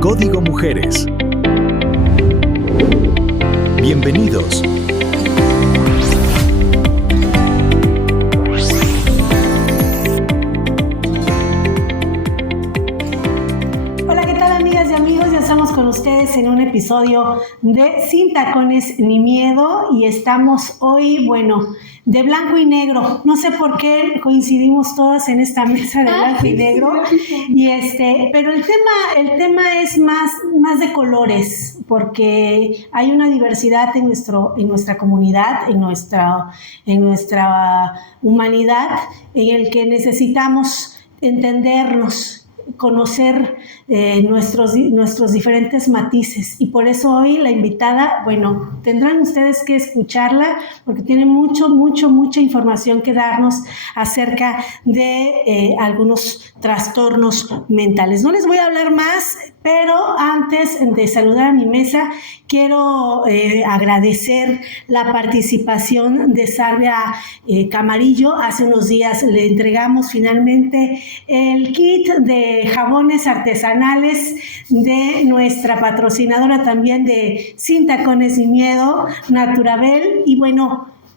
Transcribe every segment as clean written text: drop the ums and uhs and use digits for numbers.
Código Mujeres. Bienvenidos. Hola, ¿qué tal, amigas y amigos? Ya estamos con ustedes en un episodio de Sin Tacones ni Miedo y estamos hoy, de blanco y negro. No sé por qué coincidimos todas en esta mesa de blanco y negro. Pero el tema es más de colores, porque hay una diversidad en nuestra comunidad, en nuestra humanidad, en el que necesitamos entendernos, conocer nuestros diferentes matices, y por eso hoy la invitada, tendrán ustedes que escucharla porque tiene mucha información que darnos acerca de algunos trastornos mentales. No les voy a hablar más, pero antes de saludar a mi mesa, quiero agradecer la participación de Salvia Camarillo. Hace unos días le entregamos finalmente el kit de jabones artesanales de nuestra patrocinadora también de Sin Tacones ni Miedo, Naturabel. Y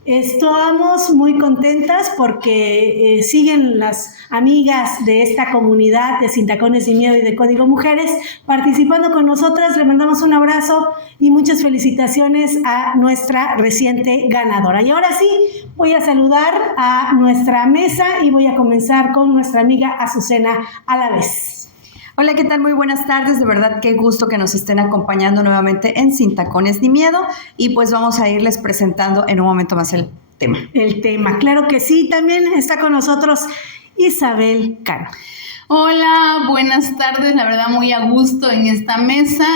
estamos muy contentas porque siguen las amigas de esta comunidad de Sin Tacones ni Miedo y de Código Mujeres participando con nosotras. Le mandamos un abrazo y muchas felicitaciones a nuestra reciente ganadora. Y ahora sí, voy a saludar a nuestra mesa y voy a comenzar con nuestra amiga Azucena Alavés. Hola, ¿qué tal? Muy buenas tardes. De verdad, qué gusto que nos estén acompañando nuevamente en Sin Tacones ni Miedo. Y pues vamos a irles presentando en un momento más el tema. El tema, claro que sí. También está con nosotros Isabel Cano. Hola, buenas tardes. La verdad, muy a gusto en esta mesa.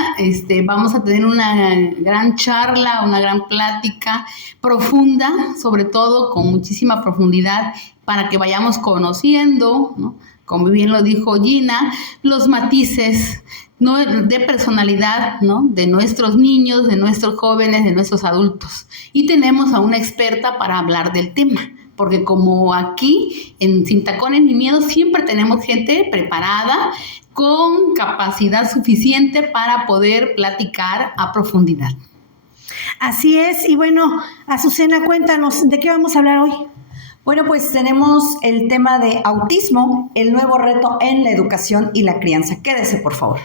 Vamos a tener una gran charla, una gran plática profunda, sobre todo con muchísima profundidad, para que vayamos conociendo, ¿no?, como bien lo dijo Gina, los matices, ¿no?, de personalidad, ¿no?, de nuestros niños, de nuestros jóvenes, de nuestros adultos. Y tenemos a una experta para hablar del tema, porque como aquí en Sin Tacones ni Miedo siempre tenemos gente preparada con capacidad suficiente para poder platicar a profundidad. Así es. Y Azucena, cuéntanos, ¿de qué vamos a hablar hoy? Bueno, pues tenemos el tema de autismo, el nuevo reto en la educación y la crianza. Quédese, por favor.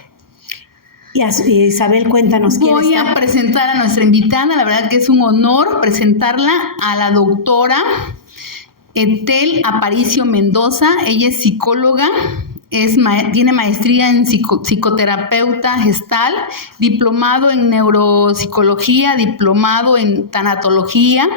Y Isabel, cuéntanos quién Voy a presentar a nuestra invitada. La verdad que es un honor presentarla, a la doctora Ethel Aparicio Mendoza. Ella es psicóloga, tiene maestría en psicoterapeuta gestal, diplomado en neuropsicología, diplomado en tanatología,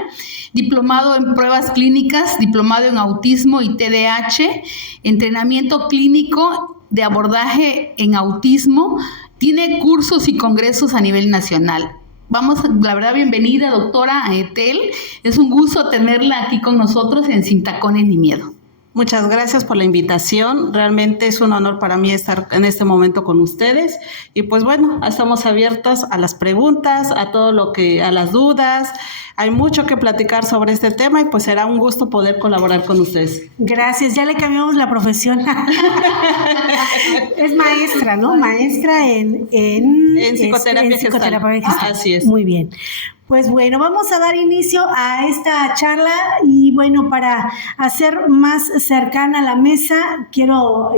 diplomado en pruebas clínicas, diplomado en autismo y TDAH, entrenamiento clínico de abordaje en autismo, tiene cursos y congresos a nivel nacional. La verdad, bienvenida, doctora Ethel. Es un gusto tenerla aquí con nosotros en Sin Tacones ni Miedo. Muchas gracias por la invitación. Realmente es un honor para mí estar en este momento con ustedes. Y pues estamos abiertos a las preguntas, a las dudas. Hay mucho que platicar sobre este tema y pues será un gusto poder colaborar con ustedes. Gracias, ya le cambiamos la profesión. Es maestra, ¿no? Maestra en psicoterapia gestal. Así es. Muy bien. Pues vamos a dar inicio a esta charla y para hacer más cercana la mesa, quiero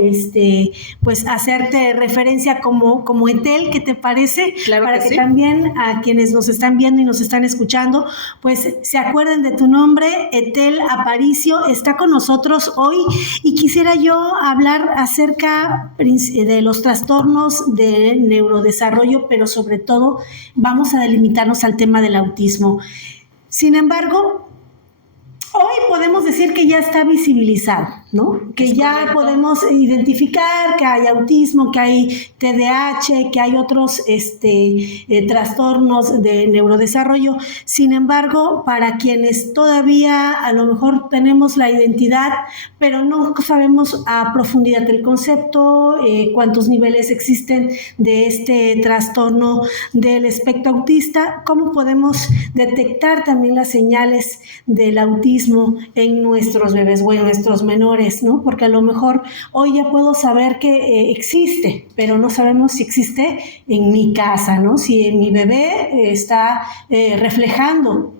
hacerte referencia como Ethel, ¿qué te parece? Claro para que que sí. También a quienes nos están viendo y nos están escuchando, pues se acuerden de tu nombre. Ethel Aparicio está con nosotros hoy y quisiera yo hablar acerca de los trastornos de neurodesarrollo, pero sobre todo vamos a delimitarnos al tema del autismo. Sin embargo, hoy podemos decir que ya está visibilizado, ¿no? Que ya correcto. Podemos identificar que hay autismo, que hay TDAH, que hay otros trastornos de neurodesarrollo. Sin embargo, para quienes todavía a lo mejor tenemos la identidad, pero no sabemos a profundidad el concepto, cuántos niveles existen de este trastorno del espectro autista, cómo podemos detectar también las señales del autismo en nuestros bebés, nuestros menores, es, ¿no? Porque a lo mejor hoy ya puedo saber que existe, pero no sabemos si existe en mi casa, ¿no? Si mi bebé está reflejando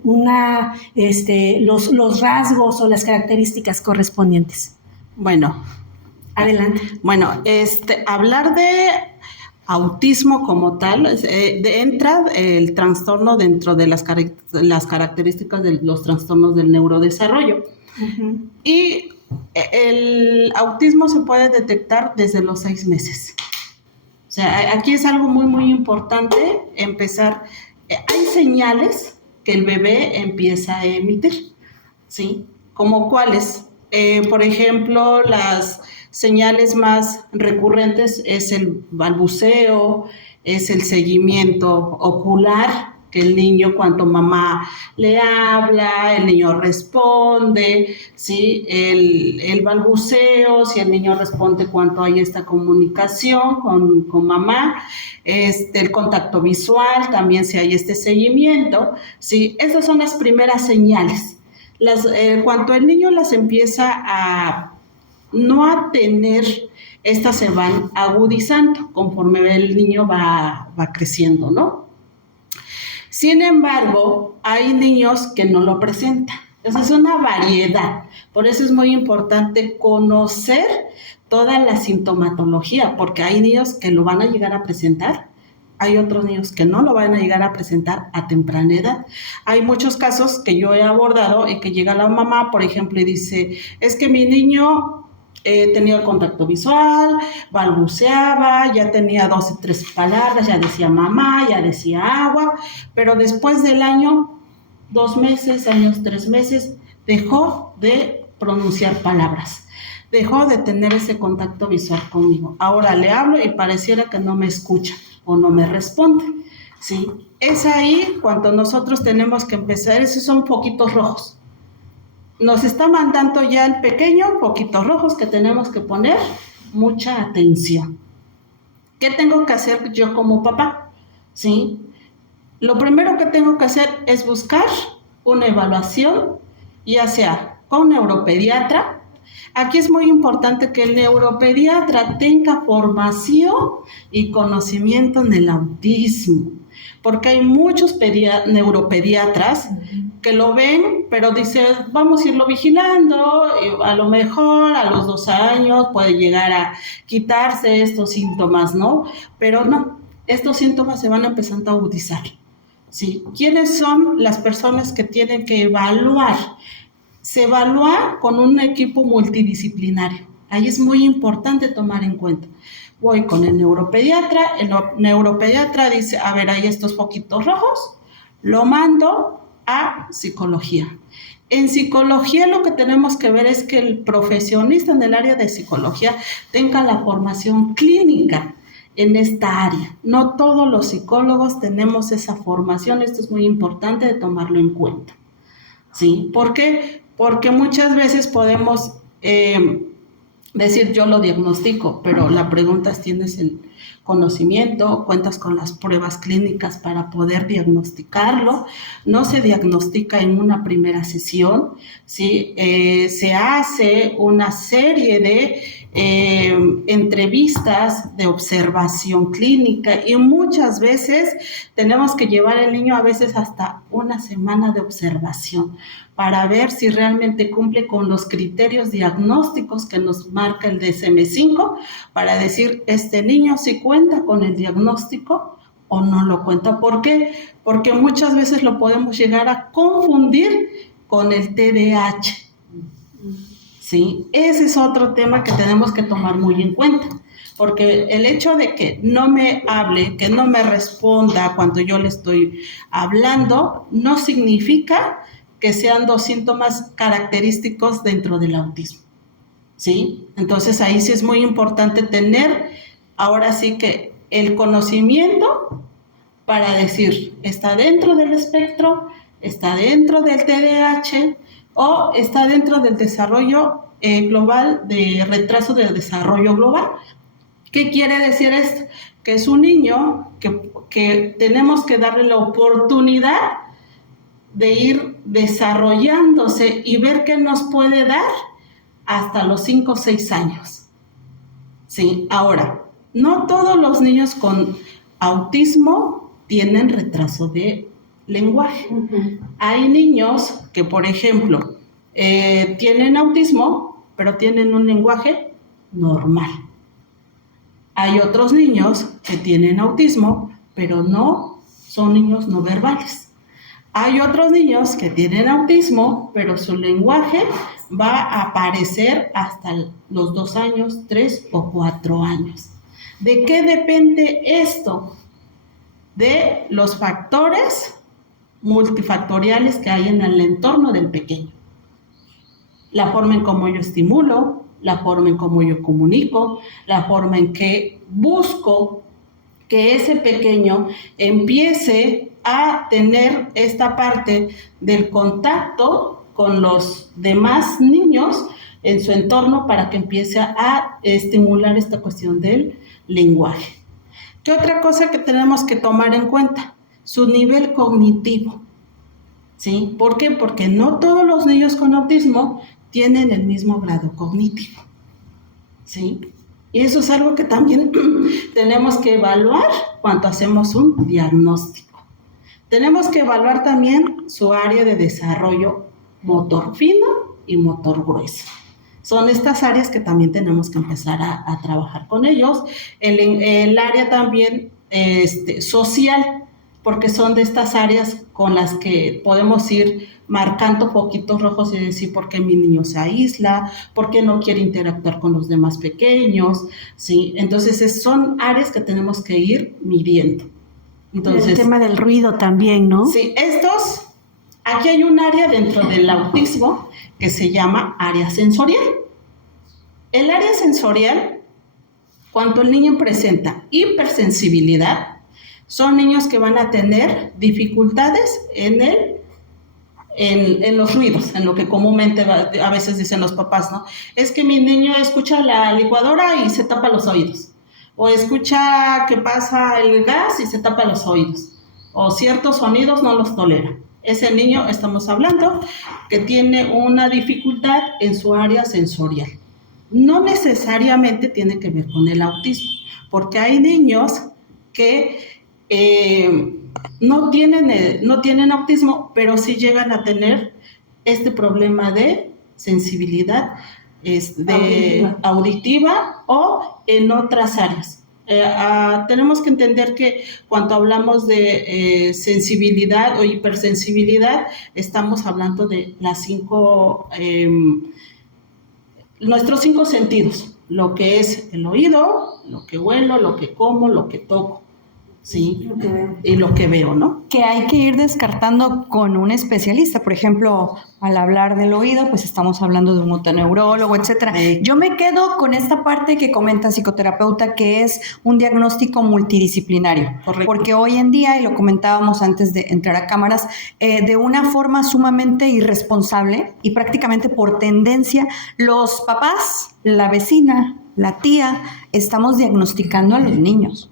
los rasgos o las características correspondientes. Bueno, adelante. Bueno, hablar de autismo como tal, entra el trastorno dentro de las características de los trastornos del neurodesarrollo. Uh-huh. Y el autismo se puede detectar desde los 6 meses. O sea, aquí es algo muy, muy importante empezar. Hay señales que el bebé empieza a emitir, ¿sí? ¿Como cuáles? Por ejemplo, las señales más recurrentes es el balbuceo, es el seguimiento ocular, que el niño cuando mamá le habla, el niño responde, ¿sí? El balbuceo, si el niño responde cuando hay esta comunicación con mamá, el contacto visual, también si hay este seguimiento, ¿sí? Esas son las primeras señales. Cuando el niño las empieza a tener, estas se van agudizando conforme el niño va creciendo, ¿no? Sin embargo, hay niños que no lo presentan. Entonces, es una variedad. Por eso es muy importante conocer toda la sintomatología, porque hay niños que lo van a llegar a presentar, hay otros niños que no lo van a llegar a presentar a temprana edad. Hay muchos casos que yo he abordado y que llega la mamá, por ejemplo, y dice, es que mi niño tenía contacto visual, balbuceaba, ya tenía 2 o 3 palabras, ya decía mamá, ya decía agua, pero después del año, 2 meses, 3 meses, dejó de pronunciar palabras, dejó de tener ese contacto visual conmigo. Ahora le hablo y pareciera que no me escucha o no me responde, ¿sí? Es ahí cuando nosotros tenemos que empezar, esos son poquitos rojos. Nos está mandando ya el pequeño poquitos rojos que tenemos que poner mucha atención. ¿Qué tengo que hacer yo como papá? ¿Sí? Lo primero que tengo que hacer es buscar una evaluación, ya sea con neuropediatra. Aquí es muy importante que el neuropediatra tenga formación y conocimiento en el autismo, porque hay muchos neuropediatras que lo ven, pero dicen, vamos a irlo vigilando, y a lo mejor a los 2 años puede llegar a quitarse estos síntomas, ¿no? Pero no, estos síntomas se van empezando a agudizar, ¿sí? ¿Quiénes son las personas que tienen que evaluar? Se evalúa con un equipo multidisciplinario. Ahí es muy importante tomar en cuenta. Voy con el neuropediatra dice, a ver, hay estos poquitos rojos, lo mando a psicología. En psicología lo que tenemos que ver es que el profesionista en el área de psicología tenga la formación clínica en esta área. No todos los psicólogos tenemos esa formación, esto es muy importante de tomarlo en cuenta, ¿sí? ¿Por qué? Porque muchas veces podemos decir yo lo diagnostico, pero la pregunta es, ¿tienes el conocimiento? ¿Cuentas con las pruebas clínicas para poder diagnosticarlo? No se diagnostica en una primera sesión, ¿sí? Se hace una serie de entrevistas de observación clínica y muchas veces tenemos que llevar al niño a veces hasta 1 semana de observación para ver si realmente cumple con los criterios diagnósticos que nos marca el DSM-5, para decir, este niño sí cuenta con el diagnóstico o no lo cuenta. ¿Por qué? Porque muchas veces lo podemos llegar a confundir con el TDAH, ¿sí? Ese es otro tema que tenemos que tomar muy en cuenta, porque el hecho de que no me hable, que no me responda cuando yo le estoy hablando, no significa que sean 2 síntomas característicos dentro del autismo, ¿sí? Entonces ahí sí es muy importante tener, ahora sí que el conocimiento para decir, está dentro del espectro, está dentro del TDAH o está dentro del desarrollo global, de retraso de desarrollo global. ¿Qué quiere decir esto? Que es un niño que tenemos que darle la oportunidad de ir desarrollándose y ver qué nos puede dar hasta los 5 o 6 años. Sí, ahora, no todos los niños con autismo tienen retraso de lenguaje. Hay niños que, por ejemplo, tienen autismo, pero tienen un lenguaje normal. Hay otros niños que tienen autismo, pero no son niños no verbales. Hay otros niños que tienen autismo, pero su lenguaje va a aparecer hasta los 2 años, 3 o 4 años. ¿De qué depende esto? De los factores multifactoriales que hay en el entorno del pequeño. La forma en cómo yo estimulo, la forma en cómo yo comunico, la forma en que busco que ese pequeño empiece a tener esta parte del contacto con los demás niños en su entorno para que empiece a estimular esta cuestión del lenguaje. ¿Qué otra cosa que tenemos que tomar en cuenta? Su nivel cognitivo. ¿Sí? ¿Por qué? Porque no todos los niños con autismo tienen el mismo grado cognitivo. ¿Sí? Y eso es algo que también tenemos que evaluar cuando hacemos un diagnóstico. Tenemos que evaluar también su área de desarrollo motor fino y motor grueso. Son estas áreas que también tenemos que empezar a trabajar con ellos. El área también social, porque son de estas áreas con las que podemos ir marcando poquitos rojos y decir por qué mi niño se aísla, por qué no quiere interactuar con los demás pequeños, ¿sí? Entonces son áreas que tenemos que ir midiendo. Entonces, el tema del ruido también, ¿no? Sí, aquí hay un área dentro del autismo que se llama área sensorial. El área sensorial, cuando el niño presenta hipersensibilidad, son niños que van a tener dificultades en los ruidos, en lo que comúnmente a veces dicen los papás, ¿no? Es que mi niño escucha la licuadora y se tapa los oídos, o escucha que pasa el gas y se tapa los oídos, o ciertos sonidos no los tolera. Ese niño, estamos hablando, que tiene una dificultad en su área sensorial. No necesariamente tiene que ver con el autismo, porque hay niños que no tienen autismo, pero sí llegan a tener este problema de sensibilidad auditiva o en otras áreas. Tenemos que entender que cuando hablamos de sensibilidad o hipersensibilidad, estamos hablando de nuestros 5 sentidos, lo que es el oído, lo que huelo, lo que como, lo que toco. Sí, y lo que veo, ¿no? Que hay que ir descartando con un especialista. Por ejemplo, al hablar del oído, pues estamos hablando de un otoneurólogo, etcétera. Yo me quedo con esta parte que comenta psicoterapeuta, que es un diagnóstico multidisciplinario. Correcto. Porque hoy en día, y lo comentábamos antes de entrar a cámaras, de una forma sumamente irresponsable y prácticamente por tendencia, los papás, la vecina, la tía, estamos diagnosticando a los niños.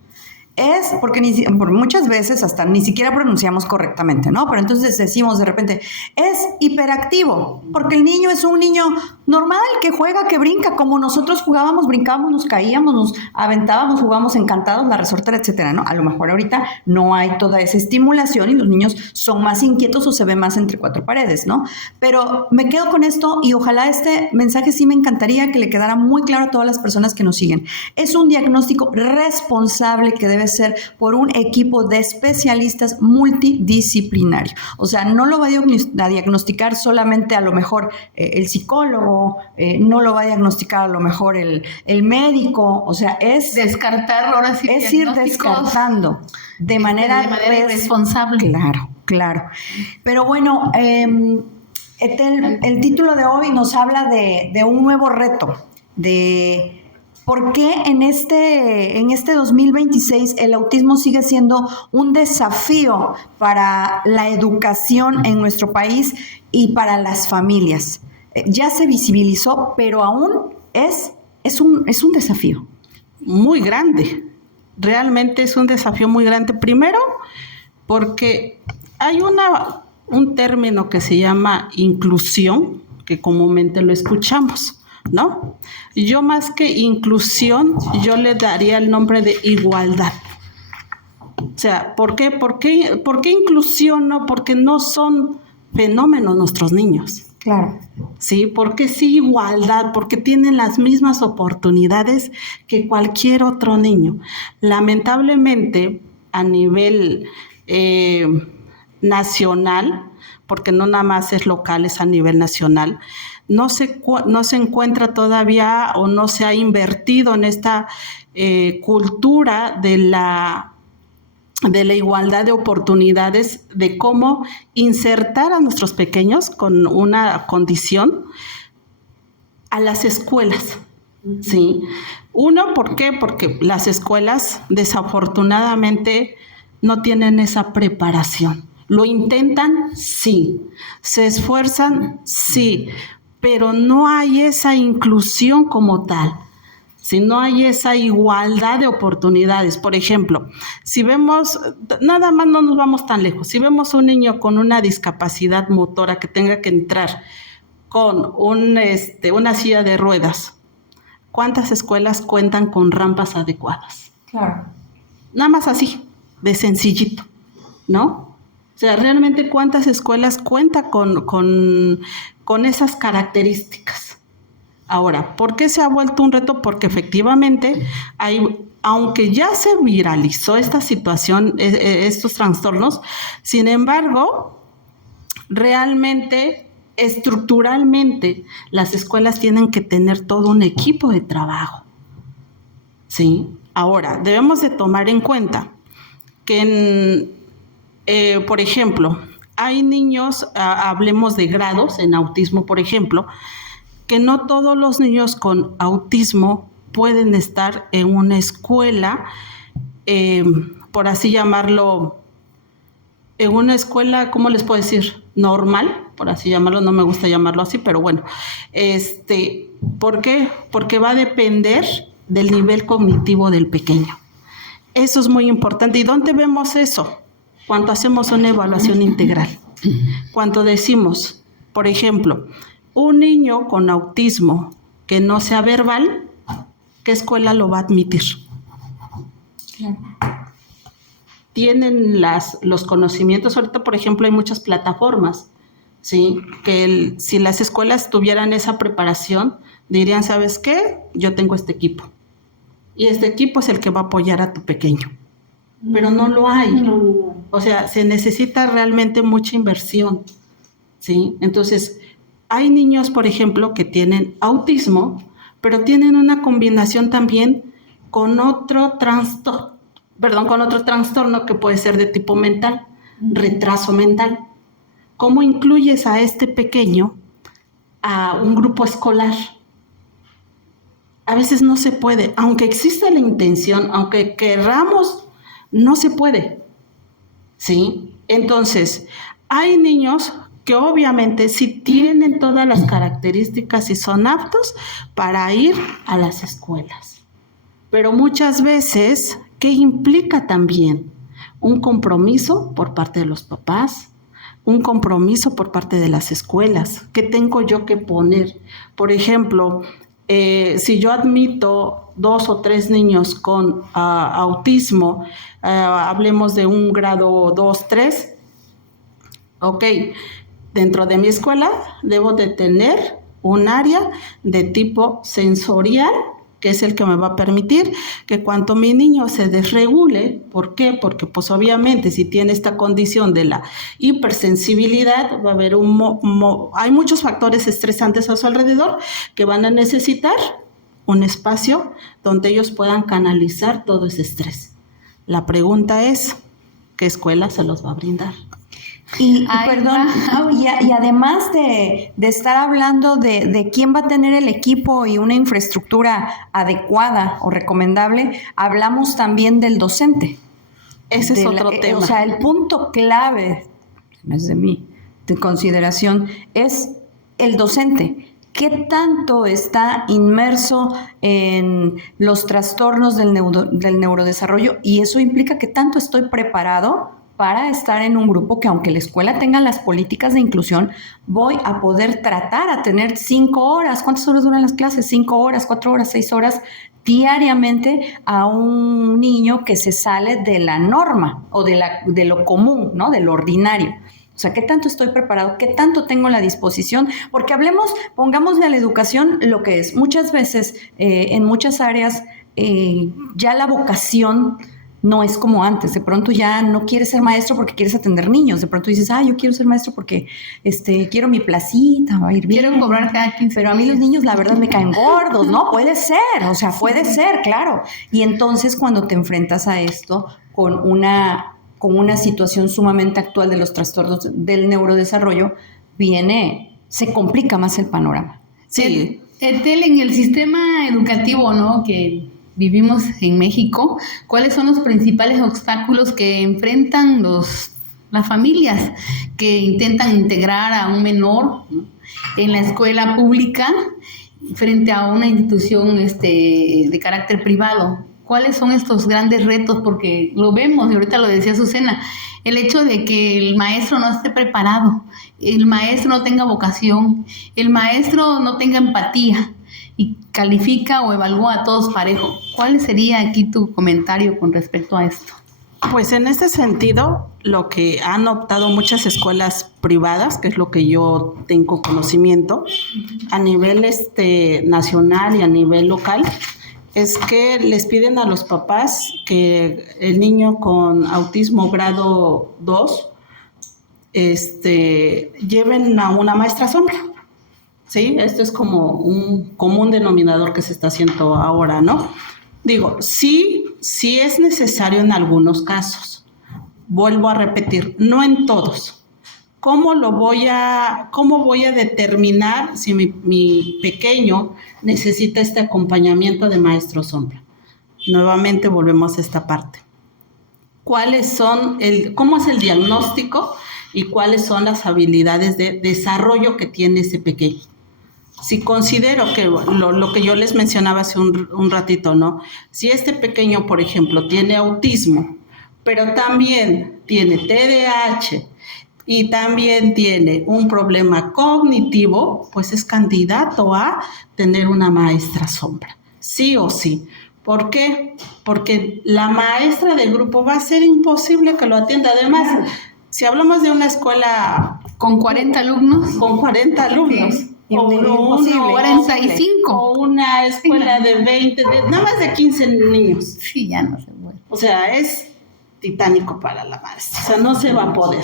Es porque por muchas veces hasta ni siquiera pronunciamos correctamente, ¿no? Pero entonces decimos de repente, es hiperactivo, porque el niño es un niño normal, que juega, que brinca, como nosotros jugábamos, brincábamos, nos caíamos, nos aventábamos, jugábamos encantados, la resortera, etcétera, ¿no? A lo mejor ahorita no hay toda esa estimulación y los niños son más inquietos o se ven más entre 4 paredes, ¿no? Pero me quedo con esto y ojalá este mensaje sí me encantaría que le quedara muy claro a todas las personas que nos siguen. Es un diagnóstico responsable que debe ser por un equipo de especialistas multidisciplinario. O sea, no lo va a diagnosticar solamente a lo mejor el psicólogo, no lo va a diagnosticar a lo mejor el médico, o sea, es descartar ahora sí. Es ir descartando de manera responsable. Claro. Pero bueno, Etel, el título de hoy nos habla de un nuevo reto, de ¿por qué en este 2026 el autismo sigue siendo un desafío para la educación en nuestro país y para las familias? Ya se visibilizó, pero aún es un desafío. Muy grande. Realmente es un desafío muy grande. Primero, porque hay un término que se llama inclusión, que comúnmente lo escuchamos. ¿no? Yo más que inclusión, yo le daría el nombre de igualdad. O sea, ¿por qué inclusión? No, porque no son fenómenos nuestros niños. Claro. Sí, porque sí igualdad, porque tienen las mismas oportunidades que cualquier otro niño. Lamentablemente, a nivel nacional, porque no nada más es local, es a nivel nacional, no se encuentra todavía o no se ha invertido en esta cultura de la igualdad de oportunidades, de cómo insertar a nuestros pequeños con una condición a las escuelas, ¿sí? Uno, ¿por qué? Porque las escuelas desafortunadamente no tienen esa preparación. ¿Lo intentan? Sí. ¿Se esfuerzan? Sí. Pero no hay esa inclusión como tal. Si no hay esa igualdad de oportunidades. Por ejemplo, si vemos, nada más no nos vamos tan lejos, si vemos un niño con una discapacidad motora que tenga que entrar con una silla de ruedas, ¿cuántas escuelas cuentan con rampas adecuadas? Claro. Nada más así, de sencillito, ¿no? O sea, realmente ¿cuántas escuelas cuentan con esas características? Ahora, ¿por qué se ha vuelto un reto? Porque efectivamente, aunque ya se viralizó esta situación, estos trastornos, sin embargo, realmente, estructuralmente, las escuelas tienen que tener todo un equipo de trabajo, ¿sí? Ahora, debemos de tomar en cuenta que, por ejemplo, hay niños, hablemos de grados en autismo, por ejemplo, que no todos los niños con autismo pueden estar en una escuela, por así llamarlo, en una escuela, ¿cómo les puedo decir? Normal, por así llamarlo, no me gusta llamarlo así, pero bueno. ¿Por qué? Porque va a depender del nivel cognitivo del pequeño. Eso es muy importante. ¿Y dónde vemos eso? Cuando hacemos una evaluación integral. Cuando decimos, por ejemplo, un niño con autismo que no sea verbal, ¿qué escuela lo va a admitir? Tienen los conocimientos. Ahorita, por ejemplo, hay muchas plataformas, ¿sí? Que si las escuelas tuvieran esa preparación, dirían, ¿sabes qué? Yo tengo este equipo. Y este equipo es el que va a apoyar a tu pequeño. Pero no lo hay. O sea, se necesita realmente mucha inversión, ¿sí? Entonces, hay niños, por ejemplo, que tienen autismo, pero tienen una combinación también con otro trastorno que puede ser de tipo mental, retraso mental. ¿Cómo incluyes a este pequeño a un grupo escolar? A veces no se puede, aunque exista la intención, aunque querramos, no se puede, ¿sí? Entonces, hay niños que obviamente sí tienen todas las características y son aptos para ir a las escuelas. Pero muchas veces, ¿qué implica también? Un compromiso por parte de los papás, un compromiso por parte de las escuelas. ¿Qué tengo yo que poner? Por ejemplo, si yo admito 2 o 3 niños con autismo, hablemos de un grado 2, 3, ok, dentro de mi escuela debo de tener un área de tipo sensorial, que es el que me va a permitir que cuando mi niño se desregule, ¿por qué? Porque pues obviamente si tiene esta condición de la hipersensibilidad, va a haber hay muchos factores estresantes a su alrededor que van a necesitar un espacio donde ellos puedan canalizar todo ese estrés. La pregunta es, ¿qué escuela se los va a brindar? Y además de estar hablando de quién va a tener el equipo y una infraestructura adecuada o recomendable, hablamos también del docente. Ese es otro tema. O sea, el punto clave, desde mi consideración, es el docente. ¿Qué tanto está inmerso en los trastornos del neurodesarrollo? Y eso implica que tanto estoy preparado para estar en un grupo que, aunque la escuela tenga las políticas de inclusión, voy a poder tratar a tener 5 horas. ¿Cuántas horas duran las clases? 5 horas, 4 horas, 6 horas diariamente a un niño que se sale de la norma o de lo común, ¿no? De lo ordinario. O sea, ¿qué tanto estoy preparado? ¿Qué tanto tengo la disposición? Porque pongámosle a la educación lo que es. Muchas veces, en muchas áreas, ya la vocación no es como antes. De pronto ya no quieres ser maestro porque quieres atender niños. De pronto dices, yo quiero ser maestro porque quiero mi placita, va a ir bien. Quiero cobrar cada 15 Pero a mí los niños, la verdad, me caen gordos, ¿no? Puede ser, o sea, puede ser, claro. Y entonces cuando te enfrentas a esto con una situación sumamente actual de los trastornos del neurodesarrollo, se complica más el panorama. Sí. Etel, en el sistema educativo, ¿no?, que vivimos en México, ¿cuáles son los principales obstáculos que enfrentan las familias que intentan integrar a un menor, ¿no?, en la escuela pública frente a una institución de carácter privado? ¿Cuáles son estos grandes retos? Porque lo vemos, y ahorita lo decía Azucena, el hecho de que el maestro no esté preparado, el maestro no tenga vocación, el maestro no tenga empatía y califica o evalúa a todos parejo. ¿Cuál sería aquí tu comentario con respecto a esto? Pues en este sentido, lo que han optado muchas escuelas privadas, que es lo que yo tengo conocimiento, a nivel nacional y a nivel local, es que les piden a los papás que el niño con autismo grado 2 lleven a una maestra sombra. ¿Sí? Esto es como un común denominador que se está haciendo ahora, ¿no? Digo, sí es necesario en algunos casos. Vuelvo a repetir, no en todos. ¿Cómo voy a determinar si mi pequeño necesita este acompañamiento de maestro sombra? Nuevamente volvemos a esta parte. ¿Cómo es el diagnóstico y cuáles son las habilidades de desarrollo que tiene ese pequeño? Si considero que lo que yo les mencionaba hace un ratito, ¿no? Si este pequeño, por ejemplo, tiene autismo, pero también tiene TDAH y también tiene un problema cognitivo, pues es candidato a tener una maestra sombra, sí o sí. ¿Por qué? Porque la maestra del grupo va a ser imposible que lo atienda. Además, si hablamos de una escuela ¿Con 40 alumnos? Con 40 alumnos. Sí. O 45. O una escuela de 20, nada más de 15 niños. Sí, ya no se puede. O sea, es titánico para la maestra. O sea, no se va a poder.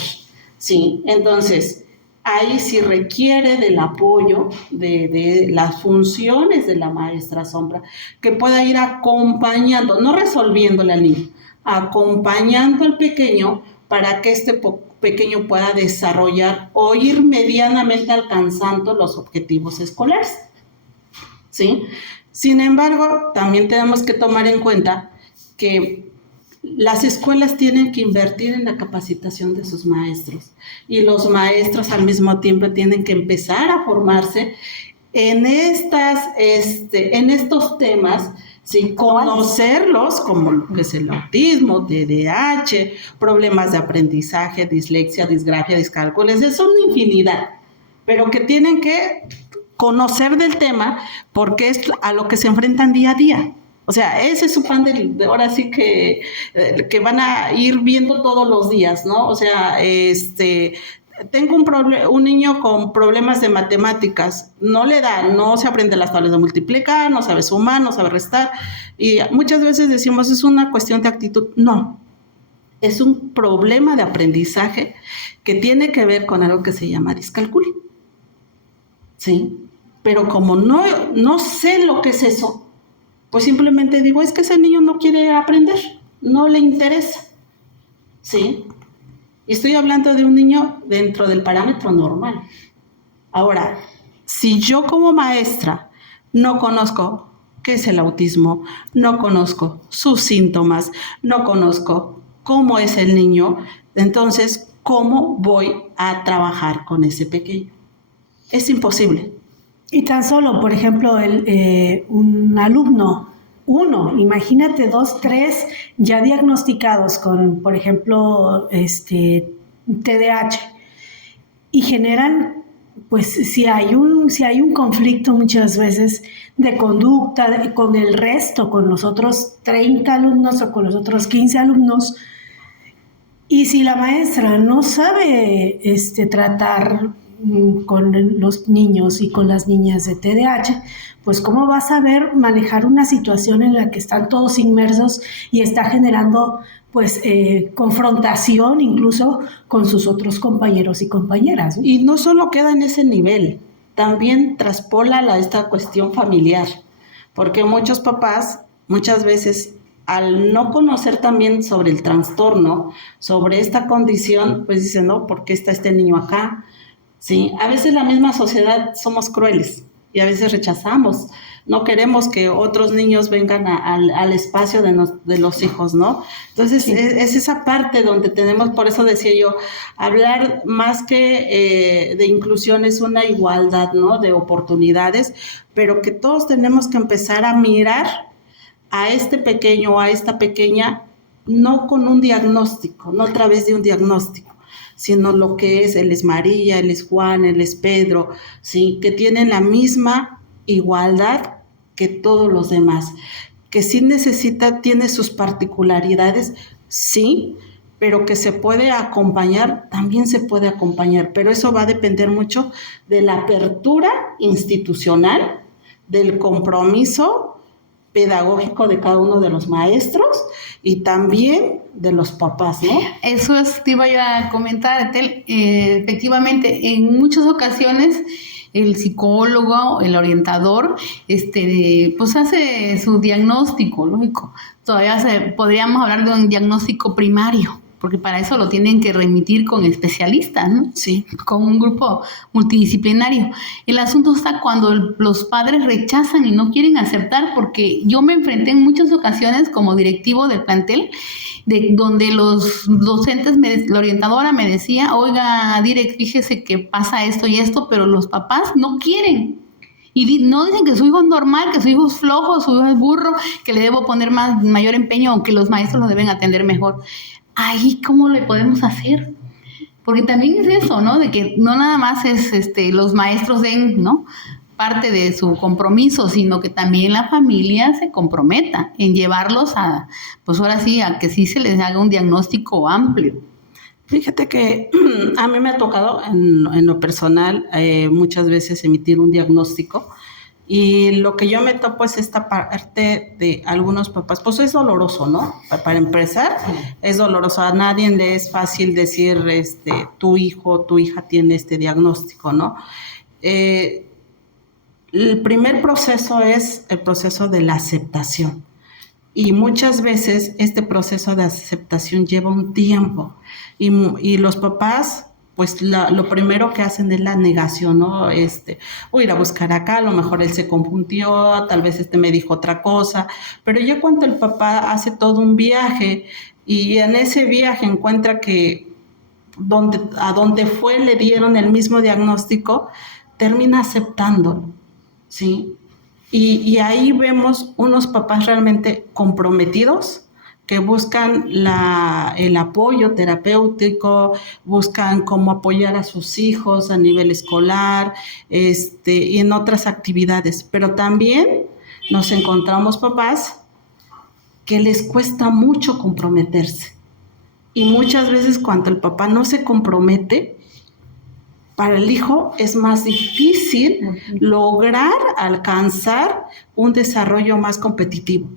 Sí, entonces, ahí sí requiere del apoyo de las funciones de la maestra sombra, que pueda ir acompañando, no resolviéndole al niño, acompañando al pequeño para que este pequeño pueda desarrollar o ir medianamente alcanzando los objetivos escolares. ¿Sí? Sin embargo, también tenemos que tomar en cuenta que las escuelas tienen que invertir en la capacitación de sus maestros y los maestros al mismo tiempo tienen que empezar a formarse en estos temas, ¿sí? Conocerlos como lo que es el autismo, TDAH, problemas de aprendizaje, dislexia, disgrafia, discálculo, son infinidad, pero que tienen que conocer del tema porque es a lo que se enfrentan día a día. O sea, ese es su pan de ahora sí que van a ir viendo todos los días, ¿no? O sea, tengo un niño con problemas de matemáticas, no se aprende las tablas de multiplicar, no sabe sumar, no sabe restar, y muchas veces decimos, es una cuestión de actitud. No, es un problema de aprendizaje que tiene que ver con algo que se llama discalculia. ¿Sí? Pero como no sé lo que es eso, pues simplemente digo, es que ese niño no quiere aprender, no le interesa. ¿Sí? Y estoy hablando de un niño dentro del parámetro normal. Ahora, si yo como maestra no conozco qué es el autismo, no conozco sus síntomas, no conozco cómo es el niño, entonces, ¿cómo voy a trabajar con ese pequeño? Es imposible. Y tan solo, por ejemplo, un alumno uno, imagínate 2, 3 ya diagnosticados con, por ejemplo, TDAH, y generan, pues si hay un conflicto muchas veces de conducta con el resto, con los otros 30 alumnos o con los otros 15 alumnos, y si la maestra no sabe tratar con los niños y con las niñas de TDAH, pues cómo va a saber manejar una situación en la que están todos inmersos y está generando pues confrontación incluso con sus otros compañeros y compañeras, ¿no? Y no solo queda en ese nivel, también traspola esta cuestión familiar, porque muchos papás muchas veces al no conocer también sobre el trastorno, sobre esta condición, pues dicen, no, ¿por qué está este niño acá? Sí, a veces la misma sociedad somos crueles y a veces rechazamos. No queremos que otros niños vengan al espacio de los hijos, ¿no? Entonces, sí, es esa parte donde tenemos, por eso decía yo, hablar más que de inclusión es una igualdad, ¿no? De oportunidades, pero que todos tenemos que empezar a mirar a este pequeño o a esta pequeña, no con un diagnóstico, no a través de un diagnóstico, sino lo que es, él es María, él es Juan, él es Pedro, ¿sí? Que tienen la misma igualdad que todos los demás, que sí tiene sus particularidades, sí, pero que se puede acompañar, también se puede acompañar, pero eso va a depender mucho de la apertura institucional, del compromiso pedagógico de cada uno de los maestros y también de los papás, ¿no? Eso te iba yo a comentar, Etel. Efectivamente, en muchas ocasiones el psicólogo, el orientador, pues hace su diagnóstico, lógico. Todavía podríamos hablar de un diagnóstico primario, porque para eso lo tienen que remitir con especialistas, ¿no? Sí. Con un grupo multidisciplinario. El asunto está cuando los padres rechazan y no quieren aceptar, porque yo me enfrenté en muchas ocasiones como directivo del plantel, donde los docentes, la orientadora me decía, oiga, direct, fíjese que pasa esto y esto, pero los papás no quieren. Y no dicen que su hijo es normal, que su hijo es flojo, su hijo es burro, que le debo poner mayor empeño o que los maestros lo deben atender mejor. Ahí, ¿cómo le podemos hacer? Porque también es eso, ¿no? De que no nada más es los maestros den, ¿no?, parte de su compromiso, sino que también la familia se comprometa en llevarlos a, pues ahora sí, a que sí se les haga un diagnóstico amplio. Fíjate que a mí me ha tocado en lo personal muchas veces emitir un diagnóstico. Y lo que yo me topo es esta parte de algunos papás, pues es doloroso, ¿no? Para empezar, es doloroso. A nadie le es fácil decir, tu hijo, tu hija tiene este diagnóstico, ¿no? El primer proceso es el proceso de la aceptación. Y muchas veces este proceso de aceptación lleva un tiempo. Y los papás, pues lo primero que hacen es la negación, ¿no? Voy a ir a buscar acá, a lo mejor él se confundió, tal vez me dijo otra cosa, pero ya cuando el papá hace todo un viaje y en ese viaje encuentra que a donde fue le dieron el mismo diagnóstico, termina aceptándolo, ¿sí? Y ahí vemos unos papás realmente comprometidos, que buscan el apoyo terapéutico, buscan cómo apoyar a sus hijos a nivel escolar, y en otras actividades. Pero también nos encontramos papás que les cuesta mucho comprometerse. Y muchas veces cuando el papá no se compromete, para el hijo es más difícil lograr alcanzar un desarrollo más competitivo.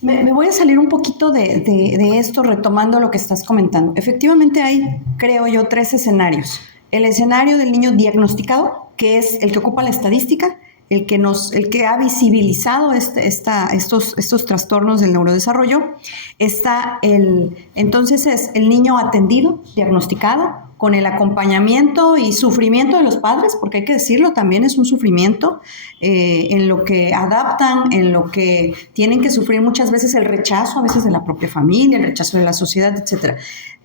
Me voy a salir un poquito de esto, retomando lo que estás comentando. Efectivamente hay, creo yo, 3 escenarios. El escenario del niño diagnosticado, que es el que ocupa la estadística, el que ha visibilizado estos trastornos del neurodesarrollo. Entonces es el niño atendido, diagnosticado, con el acompañamiento y sufrimiento de los padres, porque hay que decirlo, también es un sufrimiento en lo que adaptan, en lo que tienen que sufrir muchas veces el rechazo, a veces de la propia familia, el rechazo de la sociedad, etc.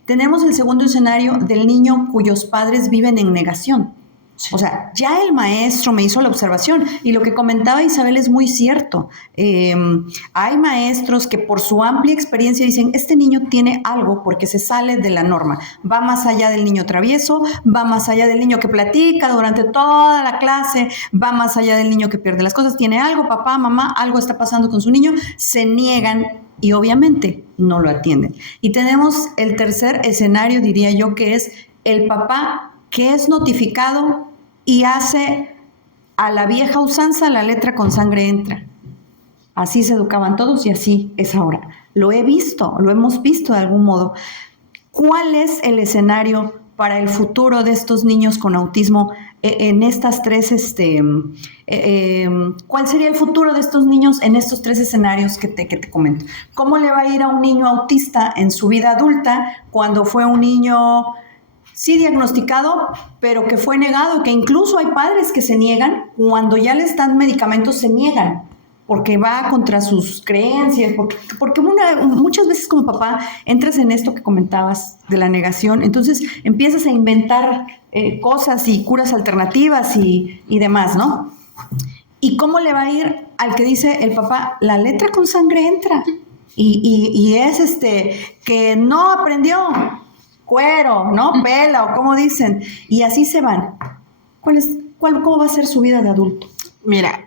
Tenemos el segundo escenario del niño cuyos padres viven en negación. O sea, ya el maestro me hizo la observación y lo que comentaba Isabel es muy cierto. Hay maestros que por su amplia experiencia dicen, este niño tiene algo porque se sale de la norma, va más allá del niño travieso, va más allá del niño que platica durante toda la clase, va más allá del niño que pierde las cosas, tiene algo, papá, mamá, algo está pasando con su niño, se niegan y obviamente no lo atienden. Y tenemos el tercer escenario, diría yo, que es el papá que es notificado y hace a la vieja usanza, la letra con sangre entra. Así se educaban todos y así es ahora. Lo he visto, lo hemos visto de algún modo. ¿Cuál es el escenario para el futuro de estos niños con autismo en estas tres, cuál sería el futuro de estos niños en estos tres escenarios que te comento? ¿Cómo le va a ir a un niño autista en su vida adulta cuando fue un niño sí diagnosticado, pero que fue negado, que incluso hay padres que se niegan, cuando ya les dan medicamentos se niegan, porque va contra sus creencias, porque muchas veces como papá entras en esto que comentabas de la negación, entonces empiezas a inventar cosas y curas alternativas y demás, ¿no? ¿Y cómo le va a ir al que dice el papá, la letra con sangre entra? Y es que no aprendió, cuero, ¿no? Pela, o como dicen, y así se van. ¿Cómo va a ser su vida de adulto? Mira,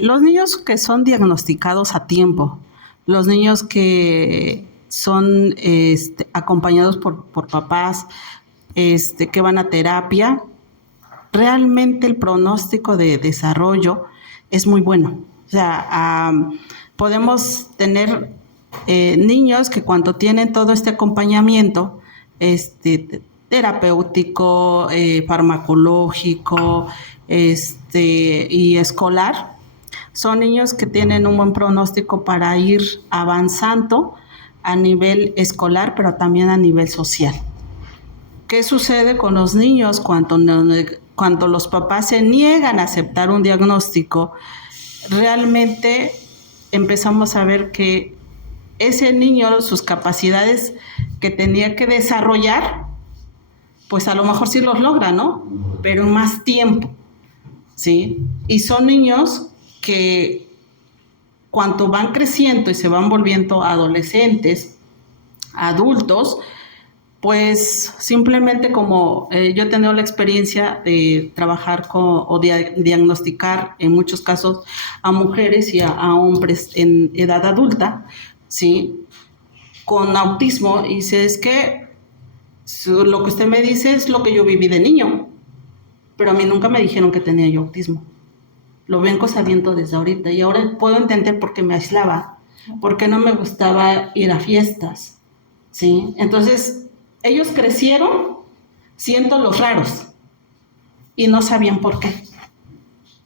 los niños que son diagnosticados a tiempo, los niños que son acompañados por papás, que van a terapia, realmente el pronóstico de desarrollo es muy bueno. O sea, podemos tener niños que cuando tienen todo este acompañamiento, terapéutico, farmacológico, y escolar, son niños que tienen un buen pronóstico para ir avanzando a nivel escolar, pero también a nivel social. ¿Qué sucede con los niños cuando los papás se niegan a aceptar un diagnóstico? Realmente empezamos a ver que ese niño, sus capacidades que tenía que desarrollar, pues a lo mejor sí los logra, ¿no? Pero en más tiempo, ¿sí? Y son niños que cuando van creciendo y se van volviendo adolescentes, adultos, pues simplemente como yo he tenido la experiencia de trabajar diagnosticar en muchos casos a mujeres y a hombres en edad adulta, ¿sí? Con autismo, y dice, es que lo que usted me dice es lo que yo viví de niño, pero a mí nunca me dijeron que tenía yo autismo. Lo vengo sabiendo desde ahorita y ahora puedo entender por qué me aislaba, por qué no me gustaba ir a fiestas, ¿sí? Entonces, ellos crecieron siendo los raros y no sabían por qué,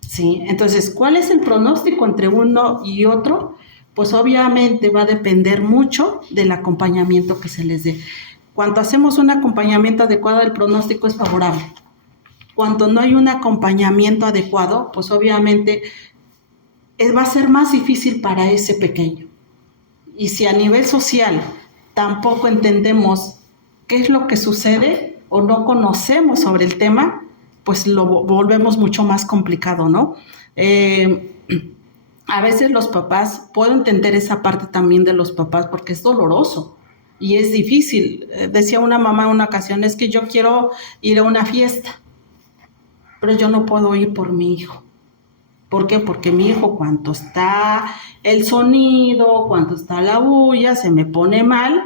¿sí? Entonces, ¿cuál es el pronóstico entre uno y otro? Pues obviamente va a depender mucho del acompañamiento que se les dé. Cuando hacemos un acompañamiento adecuado, el pronóstico es favorable. Cuando no hay un acompañamiento adecuado, pues obviamente va a ser más difícil para ese pequeño. Y si a nivel social tampoco entendemos qué es lo que sucede o no conocemos sobre el tema, pues lo volvemos mucho más complicado, ¿no? A veces los papás, puedo entender esa parte también de los papás porque es doloroso y es difícil. Decía una mamá en una ocasión, es que yo quiero ir a una fiesta, pero yo no puedo ir por mi hijo. ¿Por qué? Porque mi hijo, cuando está el sonido, cuando está la bulla, se me pone mal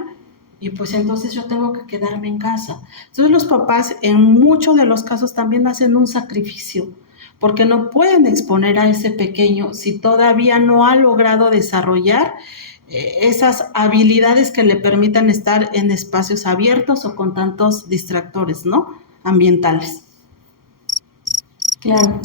y pues entonces yo tengo que quedarme en casa. Entonces los papás en muchos de los casos también hacen un sacrificio porque no pueden exponer a ese pequeño si todavía no ha logrado desarrollar esas habilidades que le permitan estar en espacios abiertos o con tantos distractores, ¿no? Ambientales. Claro.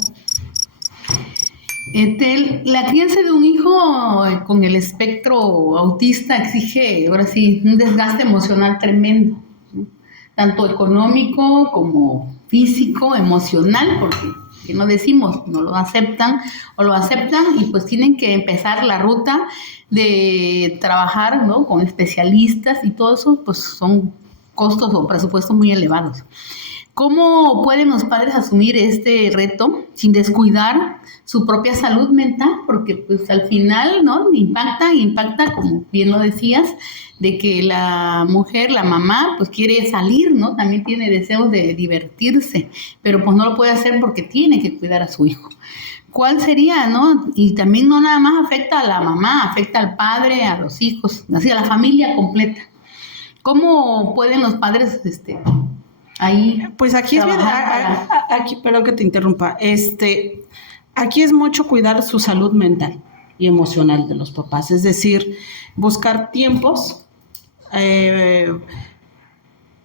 La crianza de un hijo con el espectro autista exige, ahora sí, un desgaste emocional tremendo, ¿no? Tanto económico como físico, emocional, porque que no decimos, no lo aceptan o lo aceptan y pues tienen que empezar la ruta de trabajar, ¿no? Con especialistas y todo eso, pues son costos o presupuestos muy elevados. ¿Cómo pueden los padres asumir este reto sin descuidar su propia salud mental? Porque pues al final, ¿no? Impacta, como bien lo decías, de que la mujer, la mamá, pues quiere salir, ¿no? También tiene deseos de divertirse, pero pues no lo puede hacer porque tiene que cuidar a su hijo. ¿Cuál sería, no? Y también no nada más afecta a la mamá, afecta al padre, a los hijos, así a la familia completa. ¿Cómo pueden los padres, ahí? Pues aquí es bien, aquí, perdón que te interrumpa, aquí es mucho cuidar su salud mental y emocional de los papás, es decir, buscar tiempos,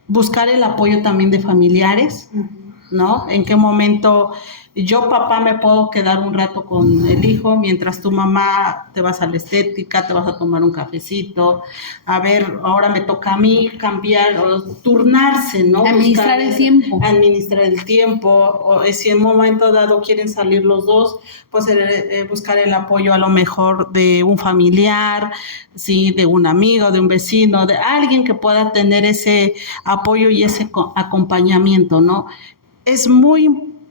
buscar el apoyo también de familiares, ¿no? En qué momento yo, papá, me puedo quedar un rato con el hijo mientras tu mamá te vas a la estética, te vas a tomar un cafecito. A ver, ahora me toca a mí cambiar o turnarse, ¿no? Administrar el tiempo. Administrar el tiempo. O si en un momento dado quieren salir los dos, pues buscar el apoyo a lo mejor de un familiar, sí, de un amigo, de un vecino, de alguien que pueda tener ese apoyo y ese acompañamiento, ¿no? Es muy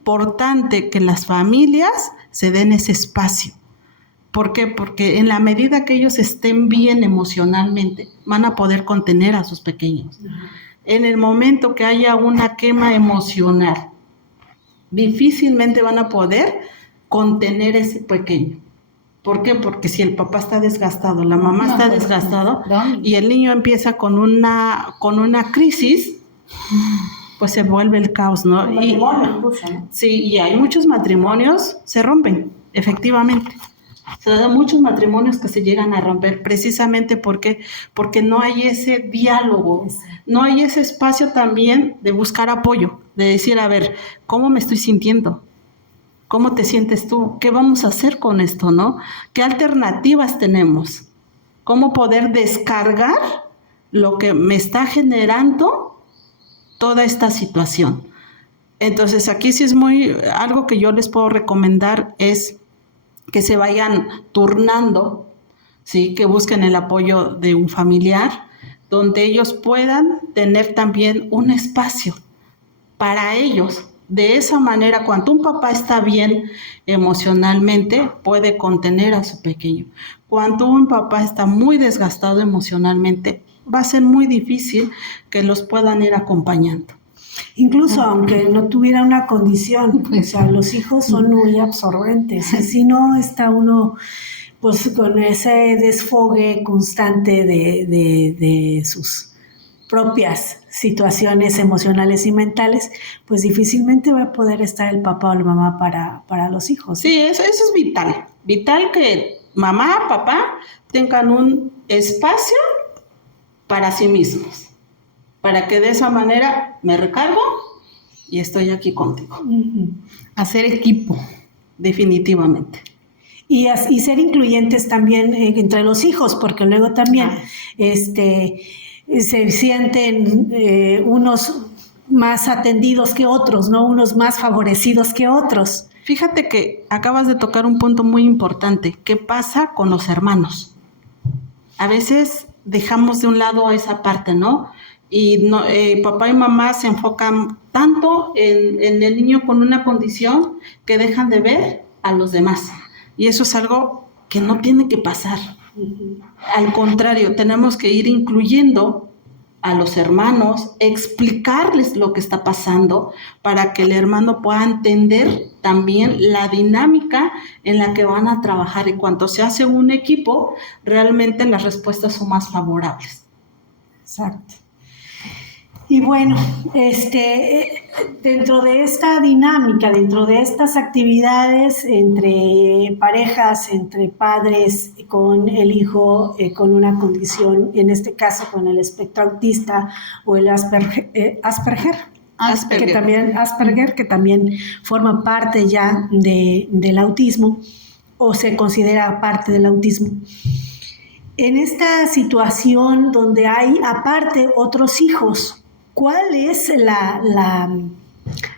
importante que las familias se den ese espacio. ¿Por qué? Porque en la medida que ellos estén bien emocionalmente, van a poder contener a sus pequeños. En el momento que haya una quema emocional, difícilmente van a poder contener ese pequeño. ¿Por qué? Porque si el papá está desgastado, la mamá está desgastado y el niño empieza con una crisis, pues se vuelve el caos, ¿no? Sí, y hay muchos matrimonios, se rompen, efectivamente. Se dan muchos matrimonios que se llegan a romper precisamente porque no hay ese diálogo, no hay ese espacio también de buscar apoyo, de decir, a ver, ¿cómo me estoy sintiendo? ¿Cómo te sientes tú? ¿Qué vamos a hacer con esto, no? ¿Qué alternativas tenemos? ¿Cómo poder descargar lo que me está generando toda esta situación? Entonces aquí sí es algo que yo les puedo recomendar es que se vayan turnando, ¿sí? Que busquen el apoyo de un familiar, donde ellos puedan tener también un espacio para ellos. De esa manera, cuando un papá está bien emocionalmente, puede contener a su pequeño. Cuando un papá está muy desgastado emocionalmente, va a ser muy difícil que los puedan ir acompañando. Incluso aunque no tuviera una condición, o sea, los hijos son muy absorbentes. Y si no está uno pues con ese desfogue constante de sus propias situaciones emocionales y mentales, pues difícilmente va a poder estar el papá o la mamá para los hijos. Sí, eso es vital. Vital que mamá, papá tengan un espacio para sí mismos, para que de esa manera me recargo y estoy aquí contigo. Hacer equipo. Definitivamente. Y ser incluyentes también entre los hijos, porque luego también se sienten unos más atendidos que otros, ¿no? Unos más favorecidos que otros. Fíjate que acabas de tocar un punto muy importante. ¿Qué pasa con los hermanos? A veces dejamos de un lado a esa parte, ¿no? Y papá y mamá se enfocan tanto en el niño con una condición que dejan de ver a los demás. Y eso es algo que no tiene que pasar. Al contrario, tenemos que ir incluyendo a los hermanos, explicarles lo que está pasando para que el hermano pueda entender también la dinámica en la que van a trabajar. Y cuando se hace un equipo, realmente las respuestas son más favorables. Exacto. Y bueno, dentro de esta dinámica, dentro de estas actividades entre parejas, entre padres con el hijo con una condición, en este caso con el espectro autista o el Asperger, que también forma parte ya del autismo o se considera parte del autismo. En esta situación donde hay aparte otros hijos, ¿cuál es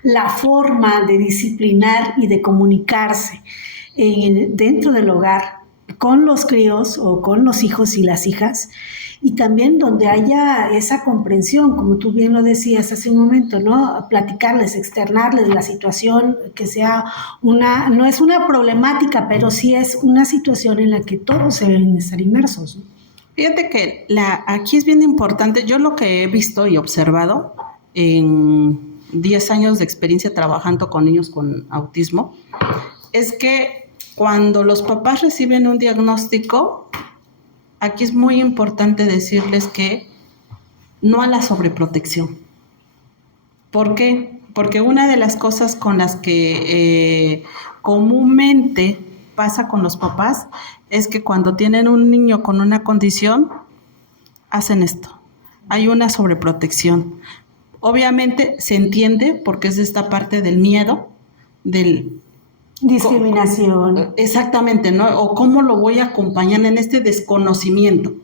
la forma de disciplinar y de comunicarse dentro del hogar con los críos o con los hijos y las hijas, y también donde haya esa comprensión, como tú bien lo decías hace un momento, ¿no? Platicarles, externarles la situación, que sea no es una problemática, pero sí es una situación en la que todos se deben estar inmersos, ¿no? Fíjate que aquí es bien importante, yo lo que he visto y observado en 10 años de experiencia trabajando con niños con autismo, es que cuando los papás reciben un diagnóstico, aquí es muy importante decirles que no a la sobreprotección. ¿Por qué? Porque una de las cosas con las que comúnmente pasa con los papás es que cuando tienen un niño con una condición, hacen esto. Hay una sobreprotección. Obviamente se entiende porque es esta parte del miedo, del discriminación. Exactamente, ¿no? O cómo lo voy a acompañar en este desconocimiento,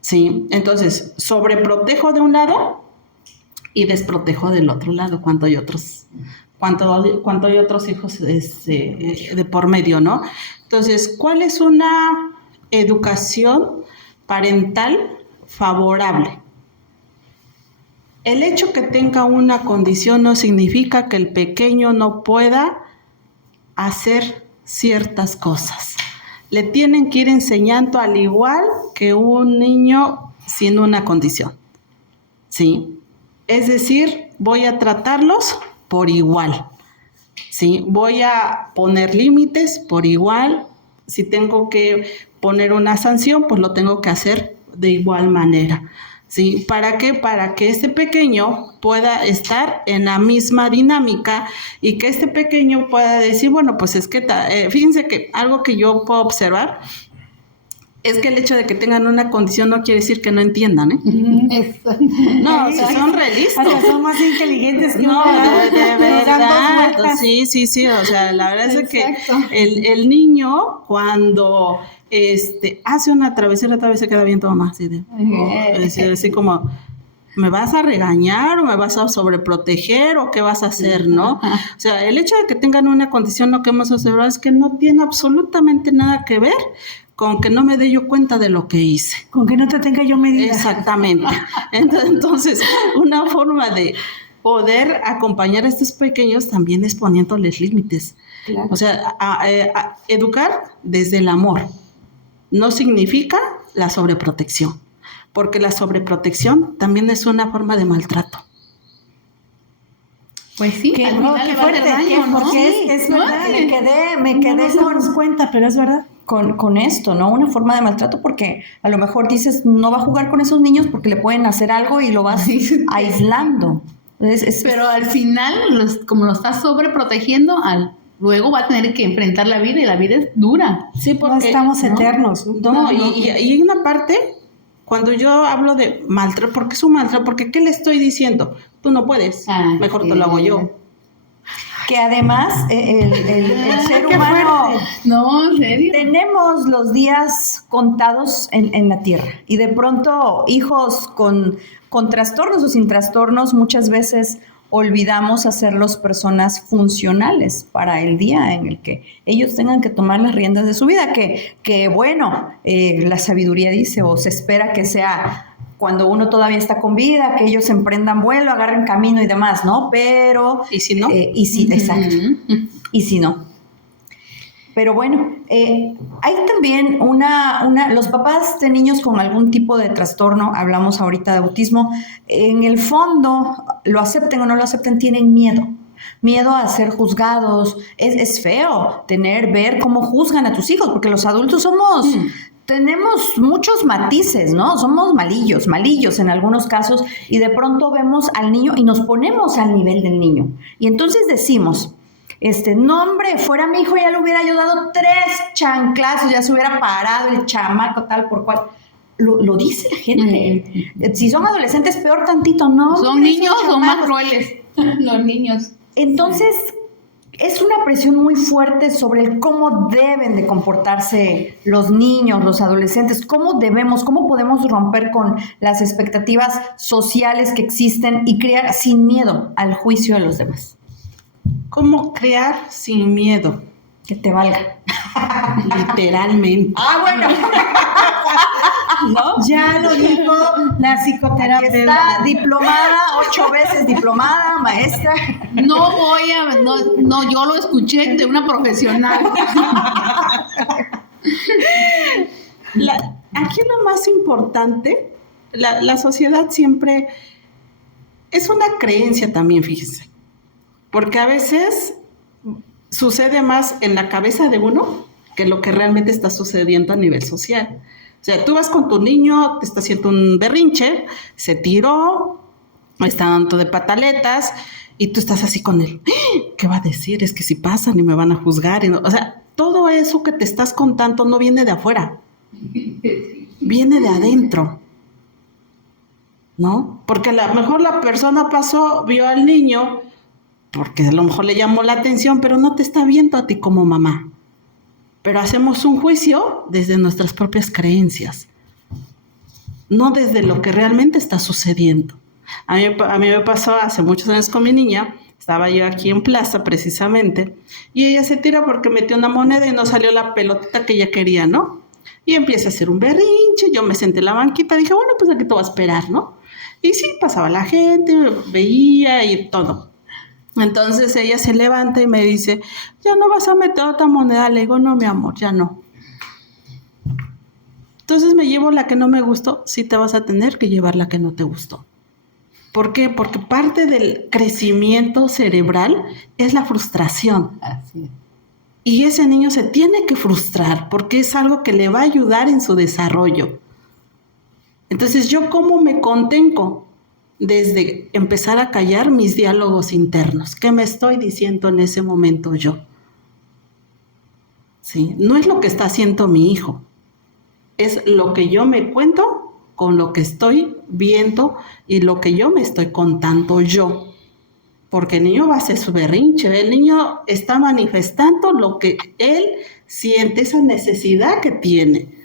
¿sí? Entonces, sobreprotejo de un lado y desprotejo del otro lado cuando hay otros hijos de por medio, ¿no? Entonces, ¿cuál es una educación parental favorable? El hecho que tenga una condición no significa que el pequeño no pueda hacer ciertas cosas. Le tienen que ir enseñando al igual que un niño sin una condición, ¿sí? Es decir, voy a tratarlos por igual, ¿sí? Voy a poner límites por igual. Si tengo que poner una sanción, pues lo tengo que hacer de igual manera, ¿sí? ¿Para qué? Para que este pequeño pueda estar en la misma dinámica y que este pequeño pueda decir, bueno, pues es que, fíjense que algo que yo puedo observar es que el hecho de que tengan una condición no quiere decir que no entiendan, ¿eh? Eso. No, o sea, son realistas. Hasta son más inteligentes que No, de verdad, vueltas. sí, o sea, la verdad es que el niño cuando hace una travesura, tal vez se queda bien todo más, así como, ¿me vas a regañar o me vas a sobreproteger o qué vas a hacer, no? O sea, el hecho de que tengan una condición, lo que hemos observado es que no tiene absolutamente nada que ver con que no me dé yo cuenta de lo que hice. Con que no te tenga yo medida. Exactamente. Entonces, una forma de poder acompañar a estos pequeños también es poniéndoles límites. Claro. O sea, educar desde el amor no significa la sobreprotección, porque la sobreprotección también es una forma de maltrato. Pues sí, Qué al final le va a hacer daño, ¿no? Porque es verdad, me quedé no nos damos cuenta, pero es verdad. Con esto, ¿no? Una forma de maltrato porque a lo mejor dices, no va a jugar con esos niños porque le pueden hacer algo y lo vas aislando. Pero al final, como lo estás sobreprotegiendo, luego va a tener que enfrentar la vida y la vida es dura. Sí, porque no estamos eternos. No, y hay una parte, cuando yo hablo de maltrato, ¿por qué es un maltrato? Porque ¿qué le estoy diciendo? Tú no puedes, mejor te lo hago yo. Que además el ser humano, no, ¿en serio? Tenemos los días contados en la tierra y de pronto hijos con trastornos o sin trastornos muchas veces olvidamos hacerlos personas funcionales para el día en el que ellos tengan que tomar las riendas de su vida, que bueno, la sabiduría dice o se espera que sea cuando uno todavía está con vida, que ellos emprendan vuelo, agarren camino y demás, ¿no? Pero... ¿Y si no? Exacto. ¿Y si no? Pero bueno, hay también los papás de niños con algún tipo de trastorno, hablamos ahorita de autismo, en el fondo, lo acepten o no lo acepten, tienen miedo a ser juzgados. Es feo ver cómo juzgan a tus hijos, porque los adultos tenemos muchos matices, ¿no? Somos malillos en algunos casos, y de pronto vemos al niño y nos ponemos al nivel del niño. Y entonces decimos, no hombre, fuera mi hijo ya le hubiera yo dado 3 chanclazos, ya se hubiera parado el chamaco tal por cual. Lo dice la gente. Si son adolescentes, peor tantito, ¿no? Son niños o más crueles los niños. Entonces, es una presión muy fuerte sobre el cómo deben de comportarse los niños, los adolescentes, cómo podemos romper con las expectativas sociales que existen y crear sin miedo al juicio de los demás. ¿Cómo crear sin miedo? Que te valga. Literalmente. Ah, bueno. ¿No? Ya lo dijo la Aquí psicoterapeuta. está, diplomada, 8 veces diplomada, maestra. No, yo lo escuché de una profesional. Aquí lo más importante, la sociedad siempre es una creencia también, fíjense, porque a veces sucede más en la cabeza de uno que lo que realmente está sucediendo a nivel social. O sea, tú vas con tu niño, te está haciendo un berrinche, se tiró, está dando de pataletas y tú estás así con él. ¿Qué va a decir? Es que si pasan y me van a juzgar. O sea, todo eso que te estás contando no viene de afuera, viene de adentro, ¿no? Porque a lo mejor la persona pasó, vio al niño, porque a lo mejor le llamó la atención, pero no te está viendo a ti como mamá. Pero hacemos un juicio desde nuestras propias creencias, no desde lo que realmente está sucediendo. A mí me pasó hace muchos años con mi niña, estaba yo aquí en plaza precisamente, y ella se tira porque metió una moneda y no salió la pelotita que ella quería, ¿no? Y empieza a hacer un berrinche, yo me senté en la banquita, dije, bueno, pues aquí te voy a esperar, ¿no? Y sí, pasaba la gente, veía y todo. Entonces ella se levanta y me dice, ya no vas a meter otra moneda. Le digo, no, mi amor, ya no. Entonces me llevo la que no me gustó, sí te vas a tener que llevar la que no te gustó. ¿Por qué? Porque parte del crecimiento cerebral es la frustración. Así es. Y ese niño se tiene que frustrar porque es algo que le va a ayudar en su desarrollo. Entonces, ¿yo cómo me contengo? Desde empezar a callar mis diálogos internos. ¿Qué me estoy diciendo en ese momento yo? ¿Sí? No es lo que está haciendo mi hijo, es lo que yo me cuento con lo que estoy viendo y lo que yo me estoy contando yo. Porque el niño va a hacer su berrinche, el niño está manifestando lo que él siente, esa necesidad que tiene.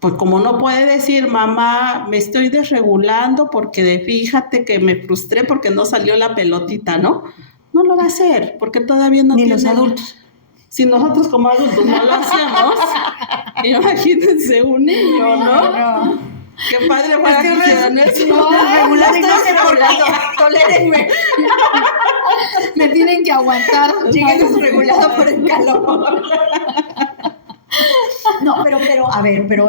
Pues como no puede decir, mamá, me estoy desregulando porque fíjate que me frustré porque no salió la pelotita, ¿no? No lo va a hacer porque todavía no Ni tiene... los adultos. Si nosotros como adultos no lo hacemos, imagínense un niño, ¿no? Qué padre fuera que hicieran eso. Desregulado y no se regulado. Tolérenme. Me tienen que aguantar. Llegué desregulado por el calor. No, pero, a ver, pero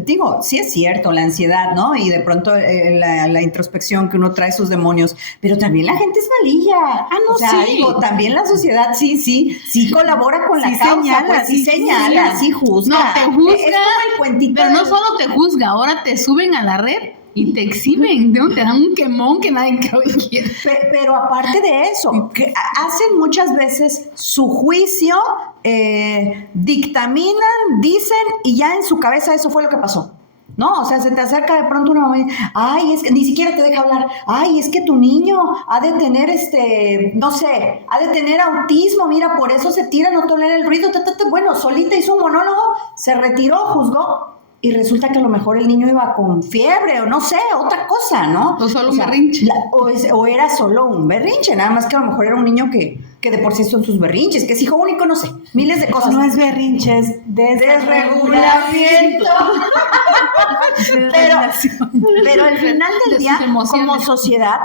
digo, sí es cierto, la ansiedad, ¿no? Y de pronto la introspección que uno trae sus demonios, pero también la gente es malilla. No, o sea, sí. digo, también la sociedad sí colabora con la Sí causa, señala, pues, sí sí señala, juzga. sí juzga. No, te juzga, Es como el cuentito. Pero no solo te juzga, ahora te suben a la red y te exhiben, ¿no? Te dan un quemón que nadie quiere. Pero aparte de eso, que hacen muchas veces su juicio, dictaminan, dicen y ya en su cabeza eso fue lo que pasó. No, o sea, se te acerca de pronto una mamá y ay, es que ni siquiera te deja hablar. Ay, es que tu niño ha de tener no sé, ha de tener autismo, mira, por eso se tira, no tolera el ruido. Bueno, solita hizo un monólogo, se retiró, juzgó. Y resulta que a lo mejor el niño iba con fiebre o no sé, otra cosa, ¿no? O solo un berrinche. O era solo un berrinche, nada más que a lo mejor era un niño que de por sí son sus berrinches, que es hijo único, no sé, miles de cosas. No es berrinche, es desregulamiento. Pero al final del De día, sus emociones. como sociedad,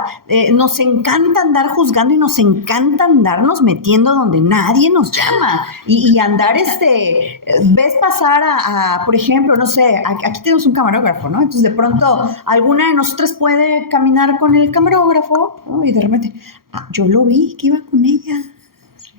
nos encanta andar juzgando y nos encanta andarnos metiendo donde nadie nos llama. Y andar, ves pasar por ejemplo, no sé, aquí tenemos un camarógrafo, ¿no? Entonces de pronto alguna de nosotras puede caminar con el camarógrafo, ¿no? Y de repente, yo lo vi que iba con ella.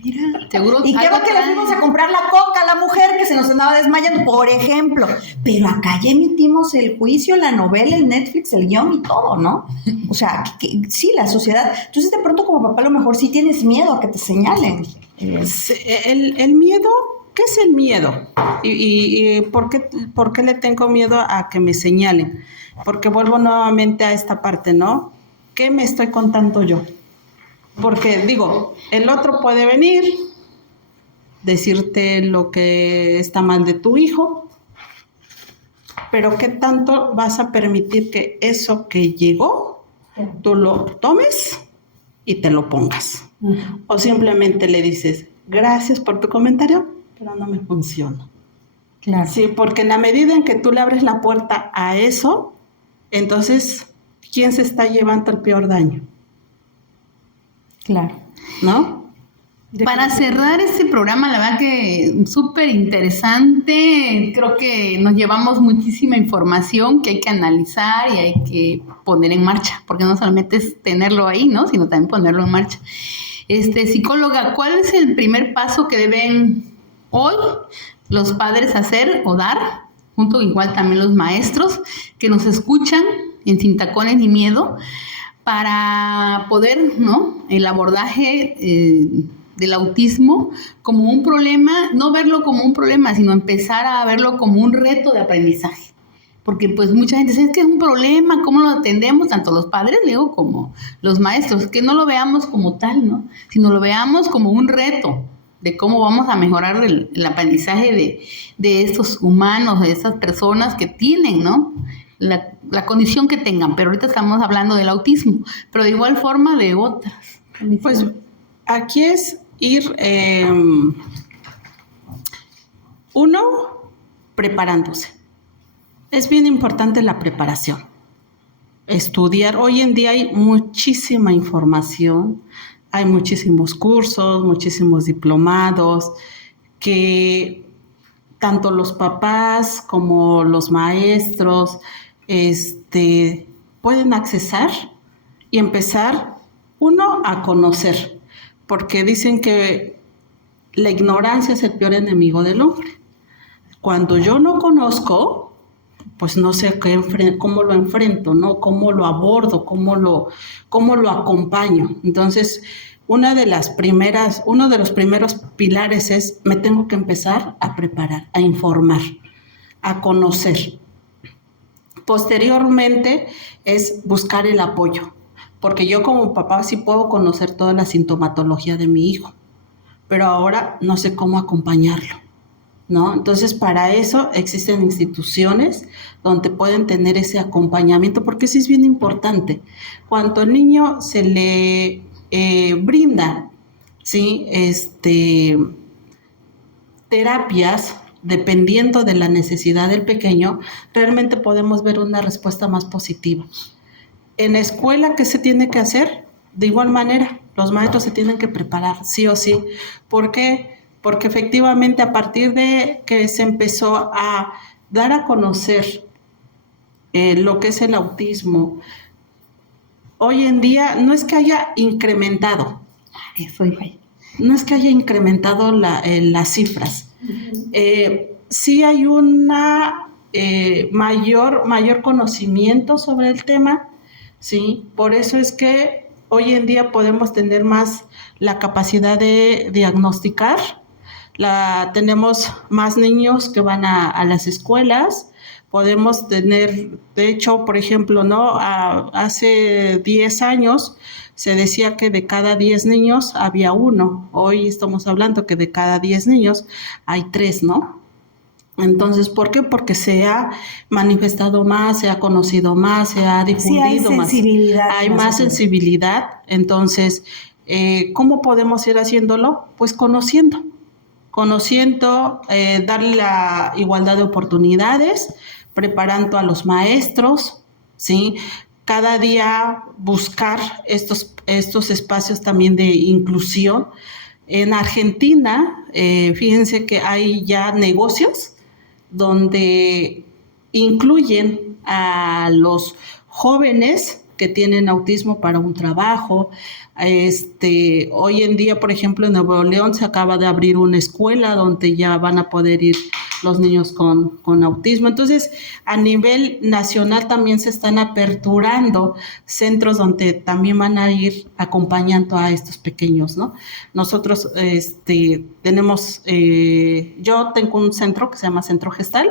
Mira. Seguro. Y creo que le fuimos a comprar la coca a la mujer que se nos andaba desmayando, por ejemplo. Pero acá ya emitimos el juicio, la novela, el Netflix, el guión y todo, ¿no? O sea, sí, la sociedad. Entonces, de pronto, como papá, a lo mejor sí tienes miedo a que te señalen. El miedo, ¿qué es el miedo? ¿Y por qué le tengo miedo a que me señalen? Porque vuelvo nuevamente a esta parte, ¿no? ¿Qué me estoy contando yo? Porque digo, el otro puede venir, decirte lo que está mal de tu hijo, pero ¿qué tanto vas a permitir que eso que llegó, tú lo tomes y te lo pongas? O simplemente le dices, gracias por tu comentario, pero no me funciona. Claro. Sí, porque en la medida en que tú le abres la puerta a eso, entonces, ¿quién se está llevando el peor daño? Claro. ¿No? Para cerrar este programa, la verdad que súper interesante. Creo que nos llevamos muchísima información que hay que analizar y hay que poner en marcha, porque no solamente es tenerlo ahí, ¿no? Sino también ponerlo en marcha. Psicóloga, ¿cuál es el primer paso que deben hoy los padres hacer o dar, junto igual también los maestros que nos escuchan en Sin Tacones ni Miedo, para poder, ¿no? El abordaje del autismo como un problema, no verlo como un problema, sino empezar a verlo como un reto de aprendizaje. Porque pues mucha gente dice, es que es un problema, ¿cómo lo atendemos? Tanto los padres, digo, como los maestros, que no lo veamos como tal, ¿no? Sino lo veamos como un reto de cómo vamos a mejorar el aprendizaje de estos humanos, de estas personas que tienen, ¿no? La condición que tengan, pero ahorita estamos hablando del autismo, pero de igual forma de otras condiciones. Pues aquí es ir, uno, preparándose. Es bien importante la preparación. Estudiar. Hoy en día hay muchísima información, hay muchísimos cursos, muchísimos diplomados que tanto los papás como los maestros pueden accesar y empezar, uno, a conocer, porque dicen que la ignorancia es el peor enemigo del hombre. Cuando yo no conozco, pues no sé cómo lo enfrento, ¿no? Cómo lo abordo, cómo lo acompaño. Entonces, uno de los primeros pilares es, me tengo que empezar a preparar, a informar, a conocer. Posteriormente es buscar el apoyo, porque yo como papá sí puedo conocer toda la sintomatología de mi hijo, pero ahora no sé cómo acompañarlo, ¿no? Entonces, para eso existen instituciones donde pueden tener ese acompañamiento, porque sí es bien importante. Cuando al niño se le brinda, ¿sí? Terapias, dependiendo de la necesidad del pequeño, realmente podemos ver una respuesta más positiva. En la escuela, ¿qué se tiene que hacer? De igual manera, los maestros se tienen que preparar, sí o sí. ¿Por qué? Porque efectivamente a partir de que se empezó a dar a conocer lo que es el autismo, hoy en día no es que haya incrementado, no es que haya incrementado las cifras. Sí hay una mayor conocimiento sobre el tema, ¿sí? Por eso es que hoy en día podemos tener más la capacidad de diagnosticar. Tenemos más niños que van a las escuelas. Podemos tener, de hecho, por ejemplo, ¿no? Hace 10 años se decía que de cada 10 niños había uno. Hoy estamos hablando que de cada 10 niños hay 3, ¿no? Entonces, ¿por qué? Porque se ha manifestado más, se ha conocido más, se ha difundido más. Hay más sensibilidad. Entonces, ¿cómo podemos ir haciéndolo? Pues conociendo, darle la igualdad de oportunidades, preparando a los maestros, ¿sí? Cada día buscar estos espacios también de inclusión. En Argentina, fíjense que hay ya negocios donde incluyen a los jóvenes que tienen autismo para un trabajo. Hoy en día, por ejemplo, en Nuevo León se acaba de abrir una escuela donde ya van a poder ir los niños con autismo. Entonces, a nivel nacional también se están aperturando centros donde también van a ir acompañando a estos pequeños, ¿no? Nosotros tenemos, yo tengo un centro que se llama Centro Gestal,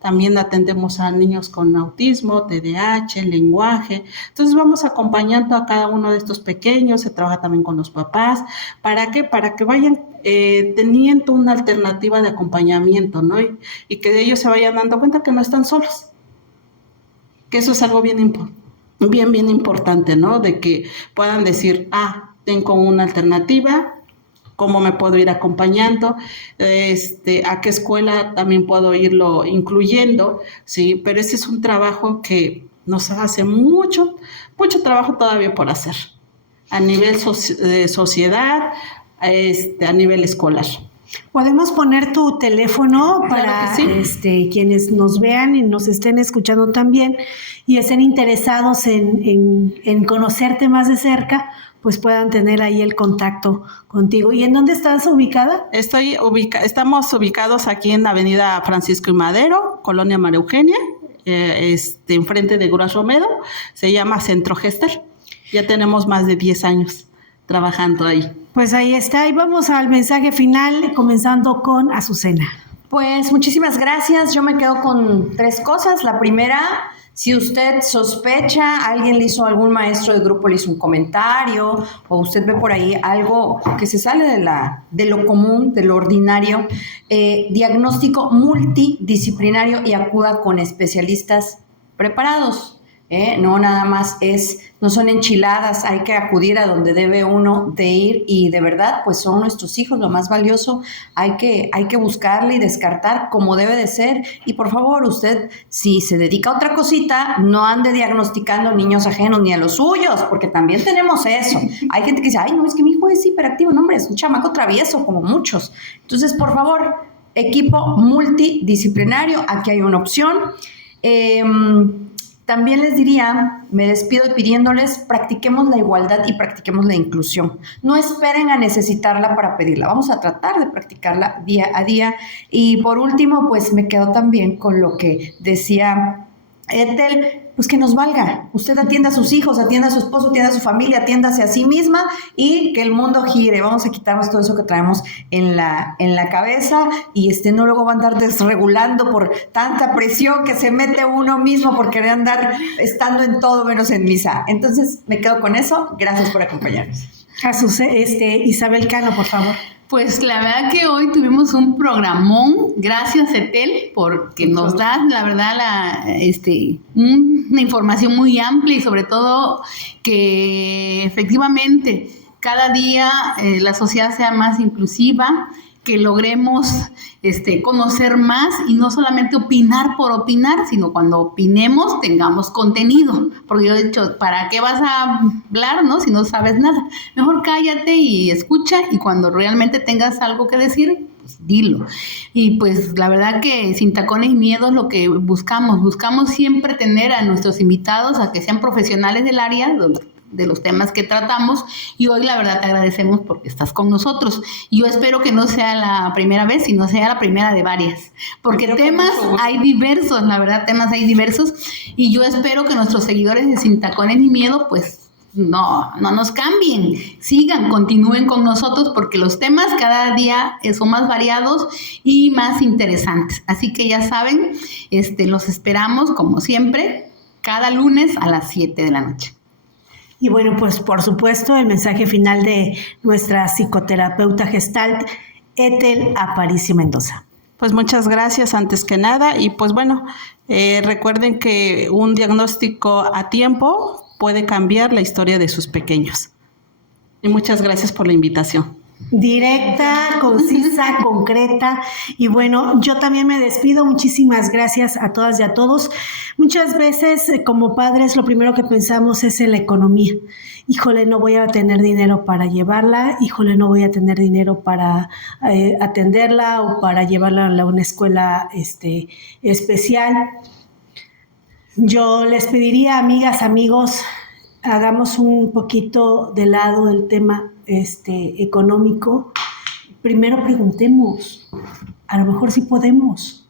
también atendemos a niños con autismo, TDAH, lenguaje. Entonces vamos acompañando a cada uno de estos pequeños, se trabaja también con los papás. ¿Para qué? Para que vayan teniendo una alternativa de acompañamiento, ¿no? Y que ellos se vayan dando cuenta que no están solos. Que eso es algo bien importante, ¿no? De que puedan decir, tengo una alternativa, cómo me puedo ir acompañando, a qué escuela también puedo irlo incluyendo, ¿sí? Pero ese es un trabajo que nos hace mucho trabajo todavía por hacer, a nivel de sociedad, a nivel escolar. Podemos poner tu teléfono para Claro que sí. Quienes nos vean y nos estén escuchando también y estén interesados en conocerte más de cerca, pues puedan tener ahí el contacto contigo. ¿Y en dónde estás ubicada? Estamos ubicados aquí en la avenida Francisco y Madero, Colonia María Eugenia, enfrente de Grúas Romero. Se llama Centro Gester. Ya tenemos más de 10 años trabajando ahí. Pues ahí está, y vamos al mensaje final, comenzando con Azucena. Pues muchísimas gracias. Yo me quedo con 3 cosas. La primera, si usted sospecha, algún maestro de grupo le hizo un comentario, o usted ve por ahí algo que se sale de lo común, de lo ordinario, diagnóstico multidisciplinario y acuda con especialistas preparados. No nada más no son enchiladas, hay que acudir a donde debe uno de ir, y de verdad pues son nuestros hijos lo más valioso, hay que buscarle y descartar como debe de ser. Y por favor, usted, si se dedica a otra cosita, no ande diagnosticando niños ajenos ni a los suyos, porque también tenemos eso. Hay gente que dice, ay, no, es que mi hijo es hiperactivo. No, hombre, es un chamaco travieso como muchos. Entonces, por favor, equipo multidisciplinario, aquí hay una opción. También les diría, me despido pidiéndoles, practiquemos la igualdad y practiquemos la inclusión. No esperen a necesitarla para pedirla. Vamos a tratar de practicarla día a día. Y por último, pues me quedo también con lo que decía Ethel, pues que nos valga. Usted atienda a sus hijos, atienda a su esposo, atienda a su familia, atiéndase a sí misma y que el mundo gire. Vamos a quitarnos todo eso que traemos en la cabeza y no luego va a andar desregulando por tanta presión que se mete uno mismo por querer andar estando en todo menos en misa. Entonces me quedo con eso. Gracias por acompañarnos. Isabel Cano, por favor. Pues la verdad que hoy tuvimos un programón. Gracias, Ethel, porque nos das, la verdad, una información muy amplia y sobre todo que efectivamente cada día la sociedad sea más inclusiva, que logremos conocer más y no solamente opinar por opinar, sino cuando opinemos tengamos contenido, porque yo he dicho, ¿para qué vas a hablar, no? Si no sabes nada, mejor cállate y escucha, y cuando realmente tengas algo que decir, pues dilo. Y pues la verdad que sin tacones y miedos lo que buscamos siempre tener a nuestros invitados a que sean profesionales del área de los temas que tratamos, y hoy la verdad te agradecemos porque estás con nosotros. Yo espero que no sea la primera vez, sino sea la primera de varias, porque temas hay diversos, la verdad, temas hay diversos, y yo espero que nuestros seguidores de Sin Tacones ni Miedo pues no nos cambien, continúen con nosotros, porque los temas cada día son más variados y más interesantes. Así que ya saben, los esperamos como siempre cada lunes a las 7 de la noche. Y bueno, pues por supuesto el mensaje final de nuestra psicoterapeuta Gestalt, Ethel Aparicio Mendoza. Pues muchas gracias antes que nada, y pues bueno, recuerden que un diagnóstico a tiempo puede cambiar la historia de sus pequeños. Y muchas gracias por la invitación. Directa, concisa, concreta. Y bueno, yo también me despido. Muchísimas gracias a todas y a todos. Muchas veces como padres lo primero que pensamos es en la economía. Híjole, no voy a tener dinero para llevarla, híjole, no voy a tener dinero para atenderla o para llevarla a una escuela especial. Yo les pediría, amigas, amigos, hagamos un poquito de lado el tema económico. Primero preguntemos, a lo mejor sí podemos,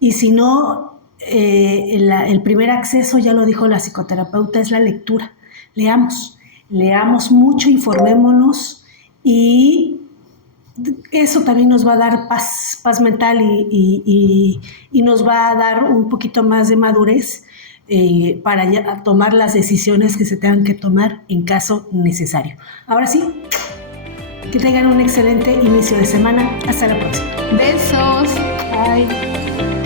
y si no, el primer acceso, ya lo dijo la psicoterapeuta, es la lectura. Leamos mucho, informémonos, y eso también nos va a dar paz mental y nos va a dar un poquito más de madurez para tomar las decisiones que se tengan que tomar en caso necesario. Ahora sí, que tengan un excelente inicio de semana. Hasta la próxima. Besos. Bye.